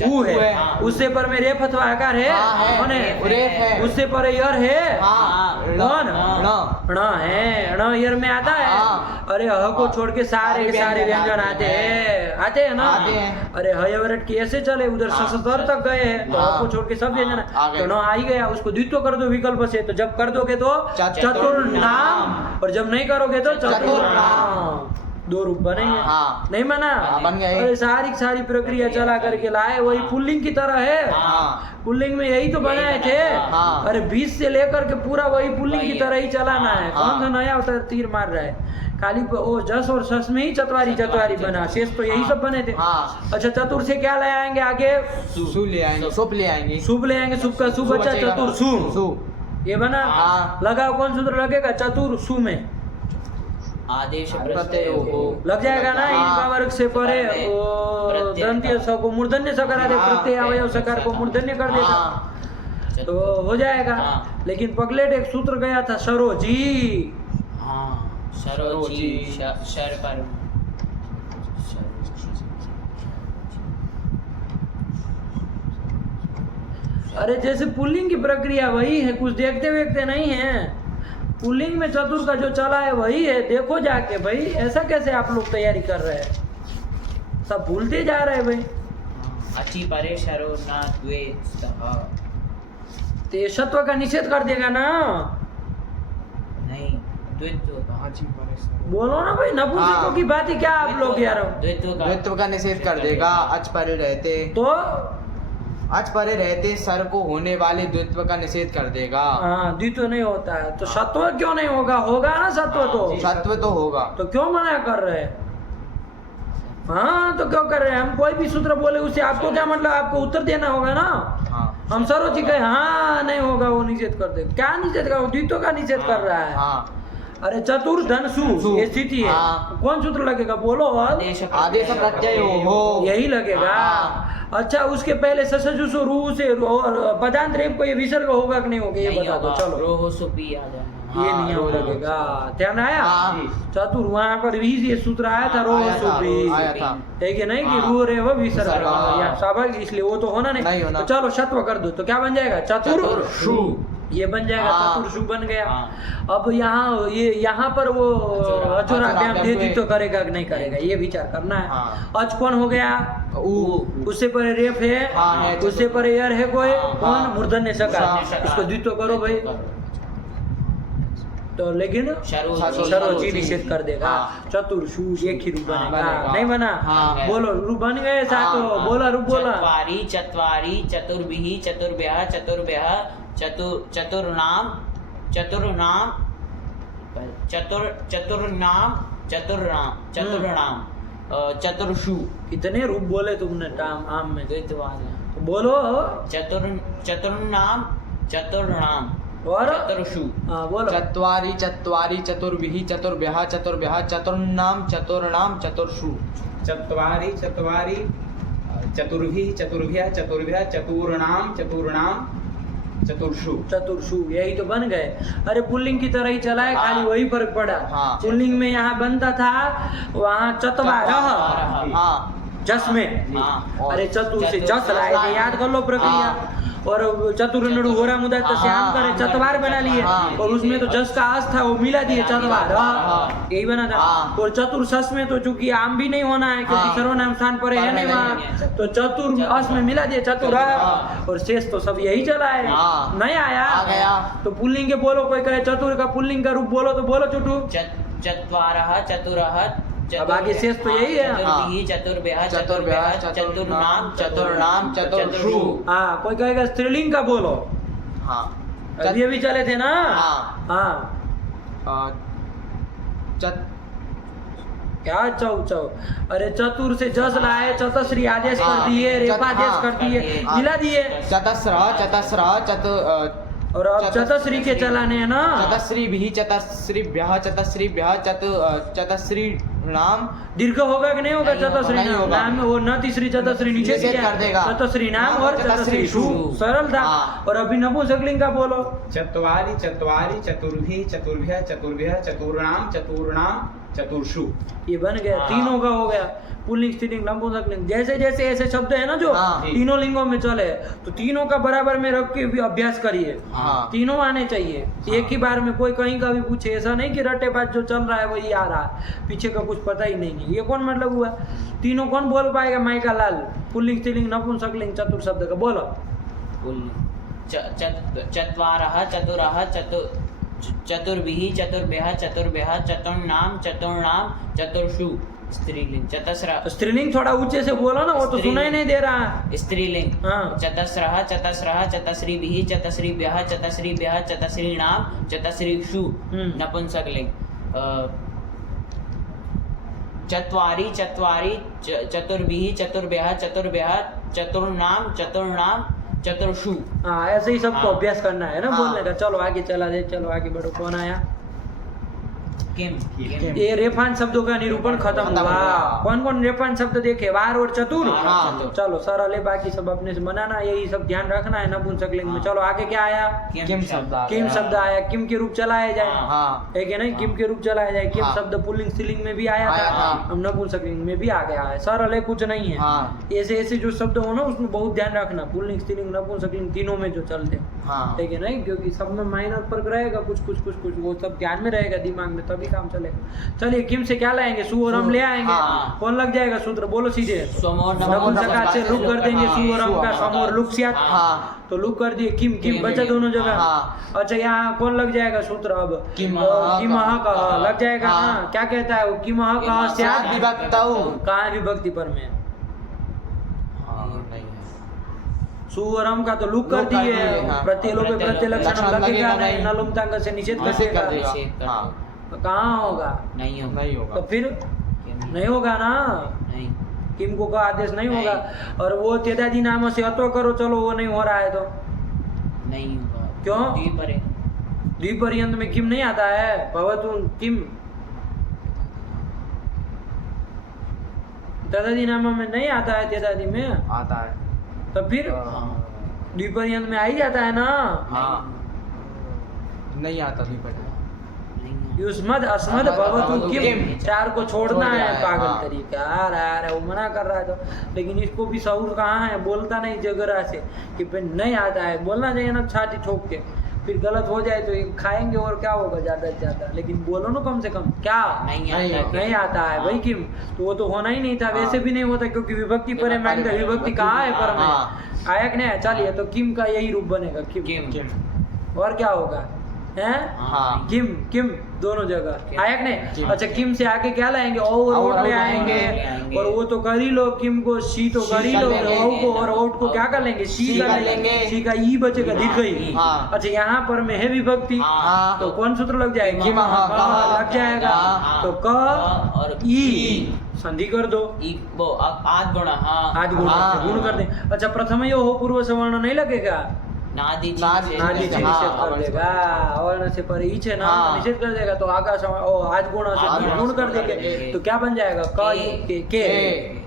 ऊ है, हाँ। उससे पर में रेफ अथवा आकार है, हाँ, है। कौन रेफ है, है। उससे पर यर है, हाँ। कौन ण। ण है, ण यर में आता है। हाँ। अरे ह को छोड़ के सारे के सारे व्यंजन आते हैं ना। आते हैं। अरे हयवरट की ऐसे चले, उधर हाँ। ससतर तक गए हैं, तो ह को छोड़ के सब व्यंजन आ गए। तो ण आ ही गया, उसको द्वित्व कर दो विकल्प से, तो जब कर दोगे तो चतुर नाम, और जब नहीं करोगे तो चतुर चतुर नाम, दो रूप बनेंगे। हाँ। नहीं माना, हाँ, बन गए। अरे सारी प्रक्रिया चला करके लाए, वही पुल्लिंग की तरह है। हाँ। पुल्लिंग में यही तो बनाए थे। हाँ। अरे 20 से लेकर के पूरा वही पुल्लिंग की तरह ही चलाना है। हाँ। कौन सा नया उतर तीर मार रहा है, खाली वो जस और सस में ही चतवारी बना, शेष तो यही सब बने थे। हाँ। अच्छा चतुर से क्या ले आएंगे आगे, सु ले आएंगे, सुप ले आएंगे। शुभ ले आएंगे, शुभ का शुभ बचा, बचेगा। चतुर सु सु। ये बना। हाँ। लगाओ कौन सूत्र लगेगा, चतुर सु में आदेश प्रत्यय हो। लग जाएगा ना। हाँ। इनका वर्ग से परे प्रत्यय। दंत्य स को मूर्धन्य स करा दे, हाँ। प्रत्यय अवयव सकार को मूर्धन्य कर देगा, हाँ। तो हो जाएगा। हाँ। लेकिन पगलेट एक सूत्र गया था सरोजी, हाँ सरोजी शर पर अरे जैसे पुल्लिंग की प्रक्रिया वही है, कुछ देखते वेखते नहीं है। पुल्लिंग में चतुर का जो चला है वही है, देखो जाके भाई, ऐसा कैसे आप लोग तैयारी कर रहे हैं, सब भूलते जा रहे हैं भाई। अचि परे शरो ना द्वे सह। तो ये सत्व का निषेध कर देगा ना, नहीं द्वित्व का। बोलो ना भाई, नपुंसकों हाँ। की बात ही क्या आप लोग यार। द्वित्व का द्वित्व का निषेध कर देगा। अच परे रहते, तो अच परे रहते सर को होने वाले द्वित्व का निषेध कर देगा। हाँ द्वित्व नहीं होता है, तो सत्व क्यों नहीं होगा, होगा ना सत्व तो। सत्व तो होगा। तो क्यों मना कर रहे हैं, हाँ तो क्यों कर रहे हैं। हम कोई भी सूत्र बोले उससे आपको क्या मतलब, आपको उत्तर देना होगा ना। हाँ। हम सरोजी कहे हाँ नहीं होगा, वो निषेध कर दे, क्या निषेध कर, द्वित्व का निषेध कर रहा है। हाँ। अरे चतुर धन सु सु। ये स्थिति है। हाँ। कौन सूत्र लगेगा, बोलो अब। आदेश प्रत्यय हो। यही लगेगा। हाँ। अच्छा उसके पहले ससजु से रू से और पदांत रेप को ये विसर्ग होगा कि नहीं होगा, ये नहीं बता दो होगा, चलो। रोहो सुपी आ जाना। ये हाँ, नियम रो, रो, लगेगा। ध्यान आया? हाँ। चतुर वहां पर भी ये सूत्र आया था, रो आया था, सुपी आया था। है कि नहीं कि हाँ। रू रे वो विसर्ग विसर्ग, हाँ। या स्वाभाविक, इसलिए वो तो होना नहीं नहीं। होना। तो चलो शत्व कर दो, तो क्या बन जाएगा? चतुर्षु। ये बन जाएगा, हाँ। चतुर्षु बन गया। हाँ। अब यहाँ पर वो अचोराभ्याम अचोराभ्याम दे तो करेगा कि नहीं करेगा, ये विचार करना है। हाँ। अच कौन हो गया? ऊ। उससे परे रेफ है, हाँ, है, उससे परे यर है कोई, हाँ, कौन? हाँ। मूर्धन्य सकार। हाँ। इसको द्वित्व करो भाई, तो लेकिन सरोजी निषेध कर देगा। हाँ। चतुर्षु एक ही रूप हाँ, बनेगा, बनेगा। नहीं बना? हाँ। बोलो रूप बन गए सातो, हाँ, हाँ। बोला रूप बोला। चत्वारि चत्वारि चतुर्भिः चतुर्भ्यः चतुर्भ्यः चतुर्नाम चतुर्नाम चतुर्षु। कितने रूप बोले तुमने टाम आम में? द्वित्वाद है। तो बोलो। चतुर्नाम चतुर्नाम और चतुर्षु। हाँ बोलो। चत्वारि चत्वारि चतुर्भिः चतुर्भ्यः चतुर्भ्यः चतुर्नाम चतुर्नाम चतुर्षु। चत्वारि चत्वारि चतुर्भिः चतुर्भ्यः चतुर्भ्यः चतुर्णाम चतुर्णाम चतुर्षु। चतुर्षु यही तो बन गए। अरे पुल्लिंग की तरह ही चला है, खाली वही फर्क पड़ा। हाँ। पुल्लिंग में यहाँ बनता था, वहाँ चतवारह हाँ। जस में। हाँ। अरे चतुर से चतुर जस से लाए थे, याद कर लो प्रक्रिया। और चतुर नडु होरा मुदा तो श्याम करे, चतवार बना लिए। हाँ। और उसमें तो जस का आस था, वो मिला दिए चतवार। हाँ। यही बना था। हाँ। और चतुर सस में तो चूंकि आम भी नहीं होना है, क्योंकि हाँ। सर्वनाम स्थान पर है नहीं नहीं वहाँ, है। तो चतुर अस में मिला दिए चतुर। हाँ। और शेष तो सब यही चला है। हाँ। नहीं आया आ गया। तो पुल्लिंग के बोलो, कोई कहे चतुर का पुल्लिंग का रूप बोलो, तो बोलो चुटू। चत्वारः चतुरः अब आगे शेष तो यही है। चतुर्भिः चतुर्भ्यः चतुर्भ्यः चतुर्नाम चतुर्नाम चतुर्षु। हाँ, कोई कहेगा स्त्रीलिंग का बोलो। हाँ। अब ये भी चले थे ना। हाँ। हाँ। चत क्या चौ चौ? अरे चतुर से जस लाए, चतश्री आदेश कर हाँ। दिए, रेपादेश हाँ। कर दिए, हाँ। मिला दिए। चतस्रः चतस्रः और अब चतश्री के चलाने हैं ना। चतस्रीभिः चतस्रीभ्यः चतस्रीभ्यः चतस्रीणाम दीर्घ होगा कि नहीं होगा? नहीं होगा, चतश्री नहीं नाम होगा। नाम में वो न तीसरी चतश्री नीचे निषेध दिया। कर देगा। चतश्री नाम और चतश्री चतश्री शु, शु। सरल था। हाँ। और अभी नपुंसकलिंग का बोलो। चत्वारि चत्वारि चतुर्भिः चतुर्भ्यः चतुर्भ्यः चतुर्णाम चतुर्णाम चतुर्षु। ये बन गया, हाँ। तीनों का हो गया। पुल्लिंग स्त्रीलिंग नपुंसकलिंग, जैसे जैसे ऐसे शब्द है ना जो हाँ। तीनों लिंगों में चले, तो तीनों का बराबर में रख के भी अभ्यास करिए। हाँ। तीनों आने चाहिए एक ही बार में। कोई कहीं का भी पूछे, ऐसा नहीं कि रट्टेबाज जो चल रहा है वही आ रहा है, पीछे का कुछ पता ही नहीं है। ये कौन मतलब हुआ? तीनों कौन बोल पाएगा? माइका लाल। पुल्लिंग स्त्रीलिंग नपुंसकलिंग चतुर शब्द का बोलो। चत्वारः चतुरः चतुर्भिः चतुर्भ्यः चतुर्भ्यः चतुर्नाम चतुर्णाम चतुर्षु। स्त्रीलिंग चतस्रः। स्त्रीलिंग थोड़ा ऊंचे से बोलो ना, वो तो सुनाई नहीं दे रहा है। स्त्रीलिंग हाँ। चतस्रः चतस्रः चतस्रीभिः चतस्रीभ्यः चतस्रीभ्यः चतस्रीणाम चतस्रीषु। नपुंसकलिंग चत्वारि चत्वारि चतुर्भिः चतुर्भ्यः चतुर्भ्यः चतुर्नाम चतुर्णाम चतुर्षु। हाँ, ऐसे ही सबको हाँ। अभ्यास करना है ना हाँ। बोलने का। चलो आगे चला दे, चलो आगे बढ़ो। कौन आया? किम ये रेफान शब्दों का निरूपण खत्म खत्म हुआ। हुआ। कौन कौन रेफान शब्द देखे? वार और चतुर। हाँ। चलो सरल है, बाकी सब अपने से बनाना, यही सब ध्यान रखना है नपुंसकलिंग में। चलो आगे क्या आया? किम शब्द आ किम गया। शब्द आया। किम के रूप चलाया जाए, हाँ। है कि नहीं? किम के रूप चलाया जाए। किम हाँ। शब्द पुल्लिंग स्त्रीलिंग में भी आया आया था, था। अब नपुंसकलिंग में भी आ गया है। सरल है, कुछ नहीं है। हाँ। ऐसे ऐसे जो शब्द हो ना, उसमें बहुत ध्यान रखना। पुल्लिंग स्त्रीलिंग नपुंसकलिंग तीनों में जो चलते हैं, हाँ। है कि नहीं? क्योंकि सब में माइनर फर्क रहेगा, कुछ कुछ कुछ कुछ वो सब ध्यान में रहेगा दिमाग में, तभी काम चलेगा। चलिए किम से क्या लाएंगे? सु और हम ले आएंगे। हाँ। कौन लग जाएगा सूत्र? बोलो सीधे। सोमो नपुंसक से लुक कर देंगे, सु और हम का सम और लुक सियात। हाँ। तो लुक कर दिए, किम किम बचा दोनों जगह। हाँ। अच्छा, यहाँ कौन लग जाएगा सूत्र? अब किमः किमः का का। लग जाएगा हाँ। ना। क्या कहता है वो? किमः का किमः स्यात् स्यात् विभक्तौ। कहाँ है विभक्ति पर में? हाँ, नहीं है। सु और हम का तो लुक कर लुक कर दिए। दिए, हाँ। प्रत्यय लोग प्रत्यय लक्षण लक्षण लगेगा लगेगा नहीं, नहीं। नलुमतांग से निषेध कर निषेध कर देगा। देगा। हाँ। तो कहाँ होगा? नहीं होगा नहीं होगा। तो फिर नहीं होगा ना। नहीं किम को का आदेश नहीं होगा। और वो तेदादी नाम से अतो करो, चलो वो नहीं हो रहा है तो नहीं होगा। क्यों? द्विपरे द्विपर्यंत में किम नहीं आता है। भवतु किम तेदादी नाम में नहीं आता है, तेदादी में। आता है। तो फिर द्विपर्यंत में आ ही जाता है ना। हाँ। नहीं आता द्विपद। युष्मद अस्मद भवतु किम, चार को छोड़ना छोड़ है दिया है, पागल हाँ। तरीका। यार वो मना कर रहा है तो, लेकिन इसको भी शऊर कहाँ है, बोलता नहीं जगरा से कि फिर नहीं आता है, बोलना चाहिए ना छाती ठोक के, फिर गलत हो जाए तो ये खाएंगे और क्या होगा ज़्यादा से ज़्यादा, लेकिन बोलो ना कम से कम क्या नहीं नहीं आता नहीं आता है भाई किम, तो वो तो होना ही नहीं था, हाँ। वैसे भी नहीं होता क्योंकि विभक्ति पर है, मान विभक्ति कहाँ है पर में हाँ। आया कि नहीं, चलिए तो किम का यही रूप बनेगा किम, किम। और क्या होगा हैं हाँ। किम किम दोनों जगह किम। आया कि नहीं। किम। अच्छा किम से आगे क्या लाएंगे, और और ले ले आएंगे, आएंगे। और वो तो कर ही लो, किम को सी तो सी कर ही कर लो, लेंगे। औ को और औट को क्या कर लेंगे, सी सी कर कर लेंगे, लेंगे। सी का ई बचेगा दीर्घ ई। हाँ। अच्छा यहाँ पर में है विभक्ति, हाँ। तो कौन सूत्र लग जाएगा, किम, हाँ, क लग जाएगा, हाँ। तो क और ई संधि कर दो, वो अब आध गुणा, हाँ आज गुण हाँ। गुण कर दे। अच्छा प्रथम यो हो पूर्व सवर्ण नहीं लगेगा, नादि नादि चीज ना से- नीचे हाँ, निषेध कर अवर्ण से देगा, वर्ण से पर ईच है ना, हाँ। निषेध कर देगा, तो आकाश आज गुण से आज गुण कर देंगे, तो क्या बन जाएगा, क के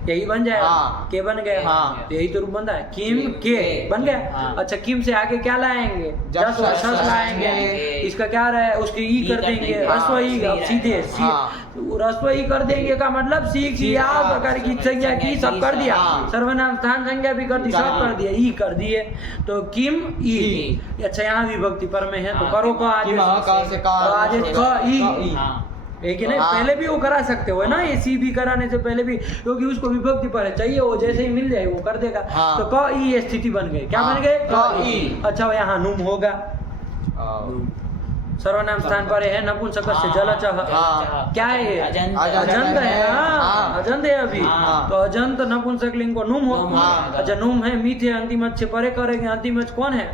यही बन जाएगा, हाँ। के बन गया, हाँ। तो यही तो रूप बनता है किम के बन गया। हाँ। अच्छा किम से आगे क्या लाएंगे, जस, जस और जस शस लाएंगे, लाएंगे। इसका क्या रहा उसकी ई ई कर कर देंगे, देंगे। रस्व ई हाँ, अब सीधे सी हाँ। रस्व ई कर देंगे का मतलब सीख सिया प्रकार की संज्ञा की सब कर दिया, हाँ। सर्वनाम स्थान संज्ञा भी कर दी, सब कर दिया, ई कर दिए, तो किम ई। ई। अच्छा यहाँ विभक्ति पर में है तो हाँ, करो का आज किम, हाँ, का से का, तो आज क ई हाँ एक ही नहीं, हाँ। पहले भी वो करा सकते हो ना, ये सी भी कराने से पहले भी, क्योंकि उसको विभक्ति पर है चाहिए, वो जैसे ही मिल जाए वो कर देगा। हाँ। तो क ई स्थिति बन गई, क्या हाँ, बन गए क ई। अच्छा वो यहाँ नुम होगा, सर्वनाम स्थान पर है, नपुंसक से जलचः, हाँ। क्या है ये अजंत अजंत है, हाँ हाँ। अजंत है अभी, हाँ। तो अजंत नपुंसक लिंग को नुम हो। नुम हो। अच्छा नुम है, मीथ है, अंतिम से परे करेंगे, अंतिम कौन है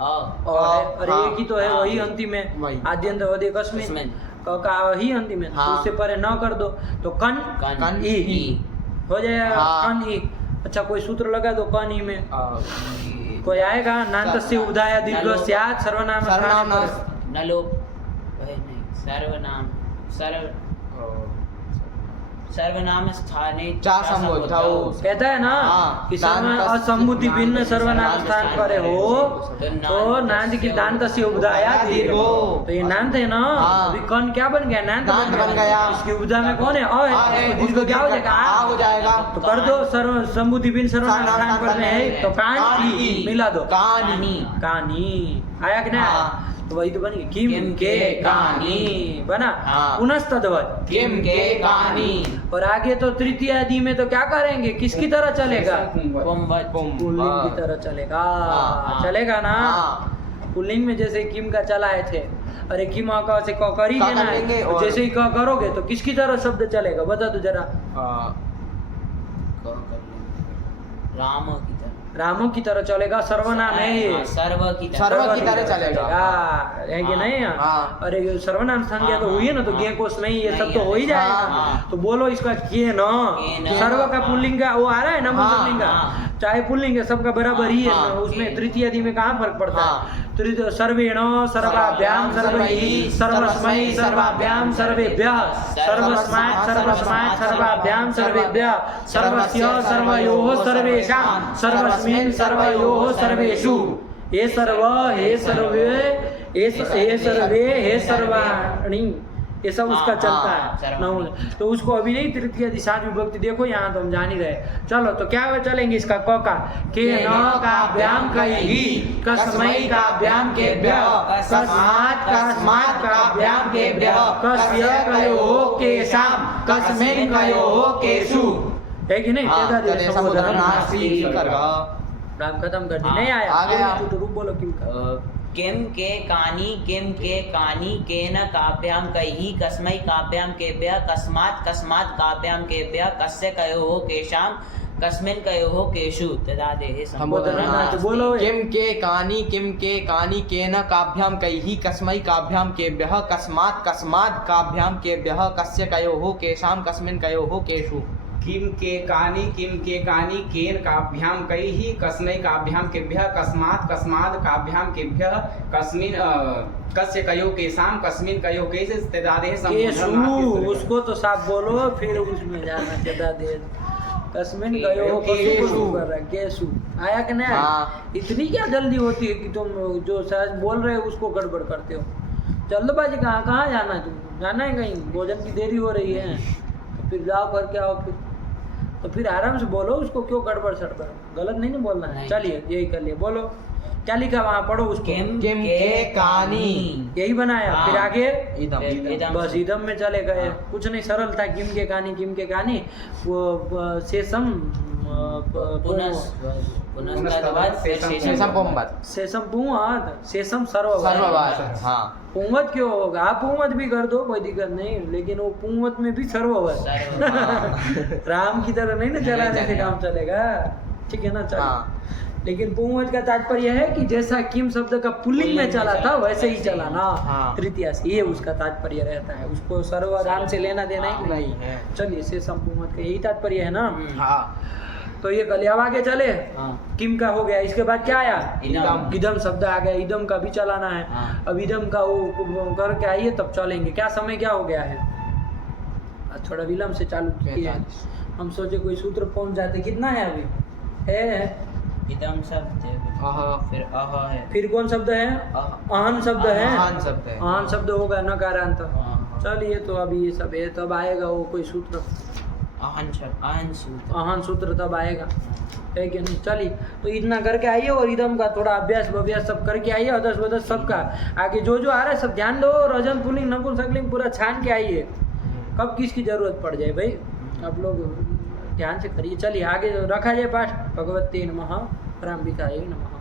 और है, अरे हाँ। एक ही तो है, हाँ। वही अंतिम है, वही। आद्यंत वदे कस्मिन कस्मिन। का ही अंतिम है, तो हाँ। उससे परे न कर दो, तो कन कन ई ई। हो जाएगा, हाँ। कन ई। अच्छा कोई सूत्र लगा दो कन ई में, कोई आएगा, नान्तस्य उदाया दीर्घ नलो। स्यात् सर्वनाम सर्वनाम स्थाने पर। नलो वही नहीं, सर्वनाम सर्वनाम स्थाने चार संबोधौ। कहता है ना हाँ। कि सर्व दांत असंबुद्धि भिन्न दांत सर्वनाम स्थान पर हो, तो नांत की दांत से उदाया दीर्घो, तो ये नांत है ना, हाँ। अभी कन क्या बन गया, नांत दांत बन गया। इसकी उपधा में कौन है, अ हाँ, है, है, तो दीर्घ क्या हो जाएगा, आ हो जाएगा। तो कर दो, सर्व संबुद्धि भिन्न सर्वनाम स्थान पर में है, तो कान कान ई ई। मिला दो, कानी। कानी आया कि नहीं आया? हाँ। तो वही तो बन गया, किम किम के के कानी बना, हाँ। पुनस्तद्वत् किम के कानी। और आगे तो तृतीय आदि में तो क्या करेंगे, किसकी तरह चलेगा, पुंवत पुल्लिंग की तरह चलेगा, हाँ। चलेगा ना, हाँ। पुल्लिंग में जैसे किम का चलाए थे, अरे किम का से क कर ही क देना कर लेंगे है, तो और- जैसे ही क करोगे तो किसकी तरह शब्द चलेगा, बता दो जरा, राम की तरह, रामों की तरह चलेगा, सर्वनाम है ये, हाँ, सर्व की तरह सर्व की तरह चलेगा। है कि नहीं है? हाँ। अरे ये सर्वनाम संज्ञा तो हाँ, हुई है ना, तो हाँ। गे कोष में ही ये सब नहीं तो हो ही है। जाएगा, हाँ। तो बोलो इसका के न, न। सर्व का पुल्लिंग का वो आ रहा है ना, हाँ, पुल्लिंग का, हाँ। चाहे पुल्लिंग है सबका बराबर ही है हाँ, ना, उसमें के। तृतीय आदि में कहाँ फर्क पड़ता है, हाँ। तृतीय सर्वेण सर्वाभ्याम सर्वैः सर्वस्मै सर्वाभ्याम सर्वेभ्यः सर्वस्मात् सर्वस्मात् सर्वाभ्याम सर्वेभ्यः सर्वस्य सर्वयोः सर्वेषां सर्वस्मिन् सर्वयोः सर्वेषु, हे सर्व हे सर्वे हे सर्वे हे सर्वाणि, ये सब उसका हाँ, चलता हाँ, है सर्वाणि। ना, तो उसको अभी नहीं तृतीय दिशा विभक्ति देखो यहाँ तो हम जान ही रहे। चलो तो क्या चलेंगे इसका क का, के न काभ्याम कैहि कस्मै काभ्याम केभ्यः कस्मात् कस्मात् काभ्याम केभ्यः कस्य कयोः केषां कस्मिन् कयोः केषु, है कि नहीं? हाँ, कहता दिया तदे संबोधन समुद्रनासी करगा। नाम खत्म कर दी, हाँ, नहीं आया आ गया। तो रूप बोलो किम का, किम के कानी केन काभ्याम कैहि कस्मै काभ्याम केभ्यः कस्मात् कस्मात् काभ्याम केभ्यः कस्य कयोः केषां कस्मिन् कयोः केषु तदादेः संबोधन तो बोलो ये। किम के कानी केन काभ्याम कैहि कस्मै काभ्याम केभ्यः कस्मात् कस्मात् काभ्याम केभ्यः कस्य कयोः केषां कस्मिन् कयोः केषु। किम के कानी केन काभ्याम कैहि कस्मै काभ्याम केभ्यः कस्मात् कस्मात् काभ्याम केभ्यः कस्मिन् कस्य कयो केसाम कस्मिन् कयो केस तदादेः केशु, उसको तो साफ बोलो, फिर उसमें जाना केदा दे, कस्मिन कयो केशु कर रहा है, केशु आया कि नहीं? हाँ। इतनी क्या जल्दी होती है कि तुम जो सच बोल रहे हो उसको गड़बड़ करते हो, जल्दबाजी कहाँ कहाँ जाना है तुमको। जाना है कहीं, भोजन की देरी हो रही है, तो फिर जाओ करके आओ फिर। तो फिर आराम से बोलो उसको, क्यों गड़बड़ सड़बड़, गलत नहीं ना बोलना है। नहीं। चलिए यही कर लिए, बोलो क्या लिखा वहाँ, पढ़ो उसको। किम किम के कानी। यही बनाया, हाँ। फिर आगे इदम। इदम बस से। इदम में चले गए। हाँ। कुछ नहीं, सरल था। किम के कानी वो शेषम पुनस्तद्वत् फिर शेषम पुंवत। शेषम पुंवत, शेषम सर्ववत। सर्ववत। हाँ। पुंवत क्यों होगा, आप पुंवत भी कर दो, कोई दिक्कत नहीं, लेकिन वो पुंवत में भी सर्ववत। सर्ववत। राम की तरह नहीं ना चलाने से चलेगा। काम चलेगा, ठीक है ना। चलो हाँ। लेकिन पुंवत का तात्पर्य है कि जैसा किम शब्द का पुल्लिंग में चला था वैसे ही चला ना, हाँ। तृतीया से, ये उसका तात्पर्य रहता है। उसको सर्वराम से लेना देना ही नहीं है। चलिए शेषम पुंवत का यही तात्पर्य है ना। हाँ। तो ये कल अब आगे चले, हाँ। किम का हो गया, इसके बाद क्या आया, इदम। इदम शब्द आ गया, इदम का भी चलाना है। हाँ। अब इदम का वो करके आइए तब चलेंगे। क्या समय क्या हो गया है, आज थोड़ा विलम्ब से चालू किए हैं। हम सोचे कोई सूत्र पहुंच जाते। कितना है अभी, है इदम शब्द है, अह। फिर अह है, फिर कौन शब्द है, अह। आहन शब्द है। महान शब्द है। आहन शब्द होगा नकारांत। हाँ। चलिए तो अभी ये सब है, तब आएगा वो कोई सूत्र, आहन शब्द, आहन सूत्र। आहन सूत्र तब आएगा, है कि नहीं। चलिए तो इतना करके आइए और इदम का थोड़ा अभ्यास सब करके आइए, अदस बदस सबका आगे जो जो आ रहा है सब ध्यान दो। रजन पुल्लिंग नपुंसक सकलिंग पूरा छान के आइए, कब किसकी जरूरत पड़ जाए भाई, आप लोग ध्यान से करिए। चलिए आगे रखा जाए पाठ। भगवते नमः, राम बिकाय नमः।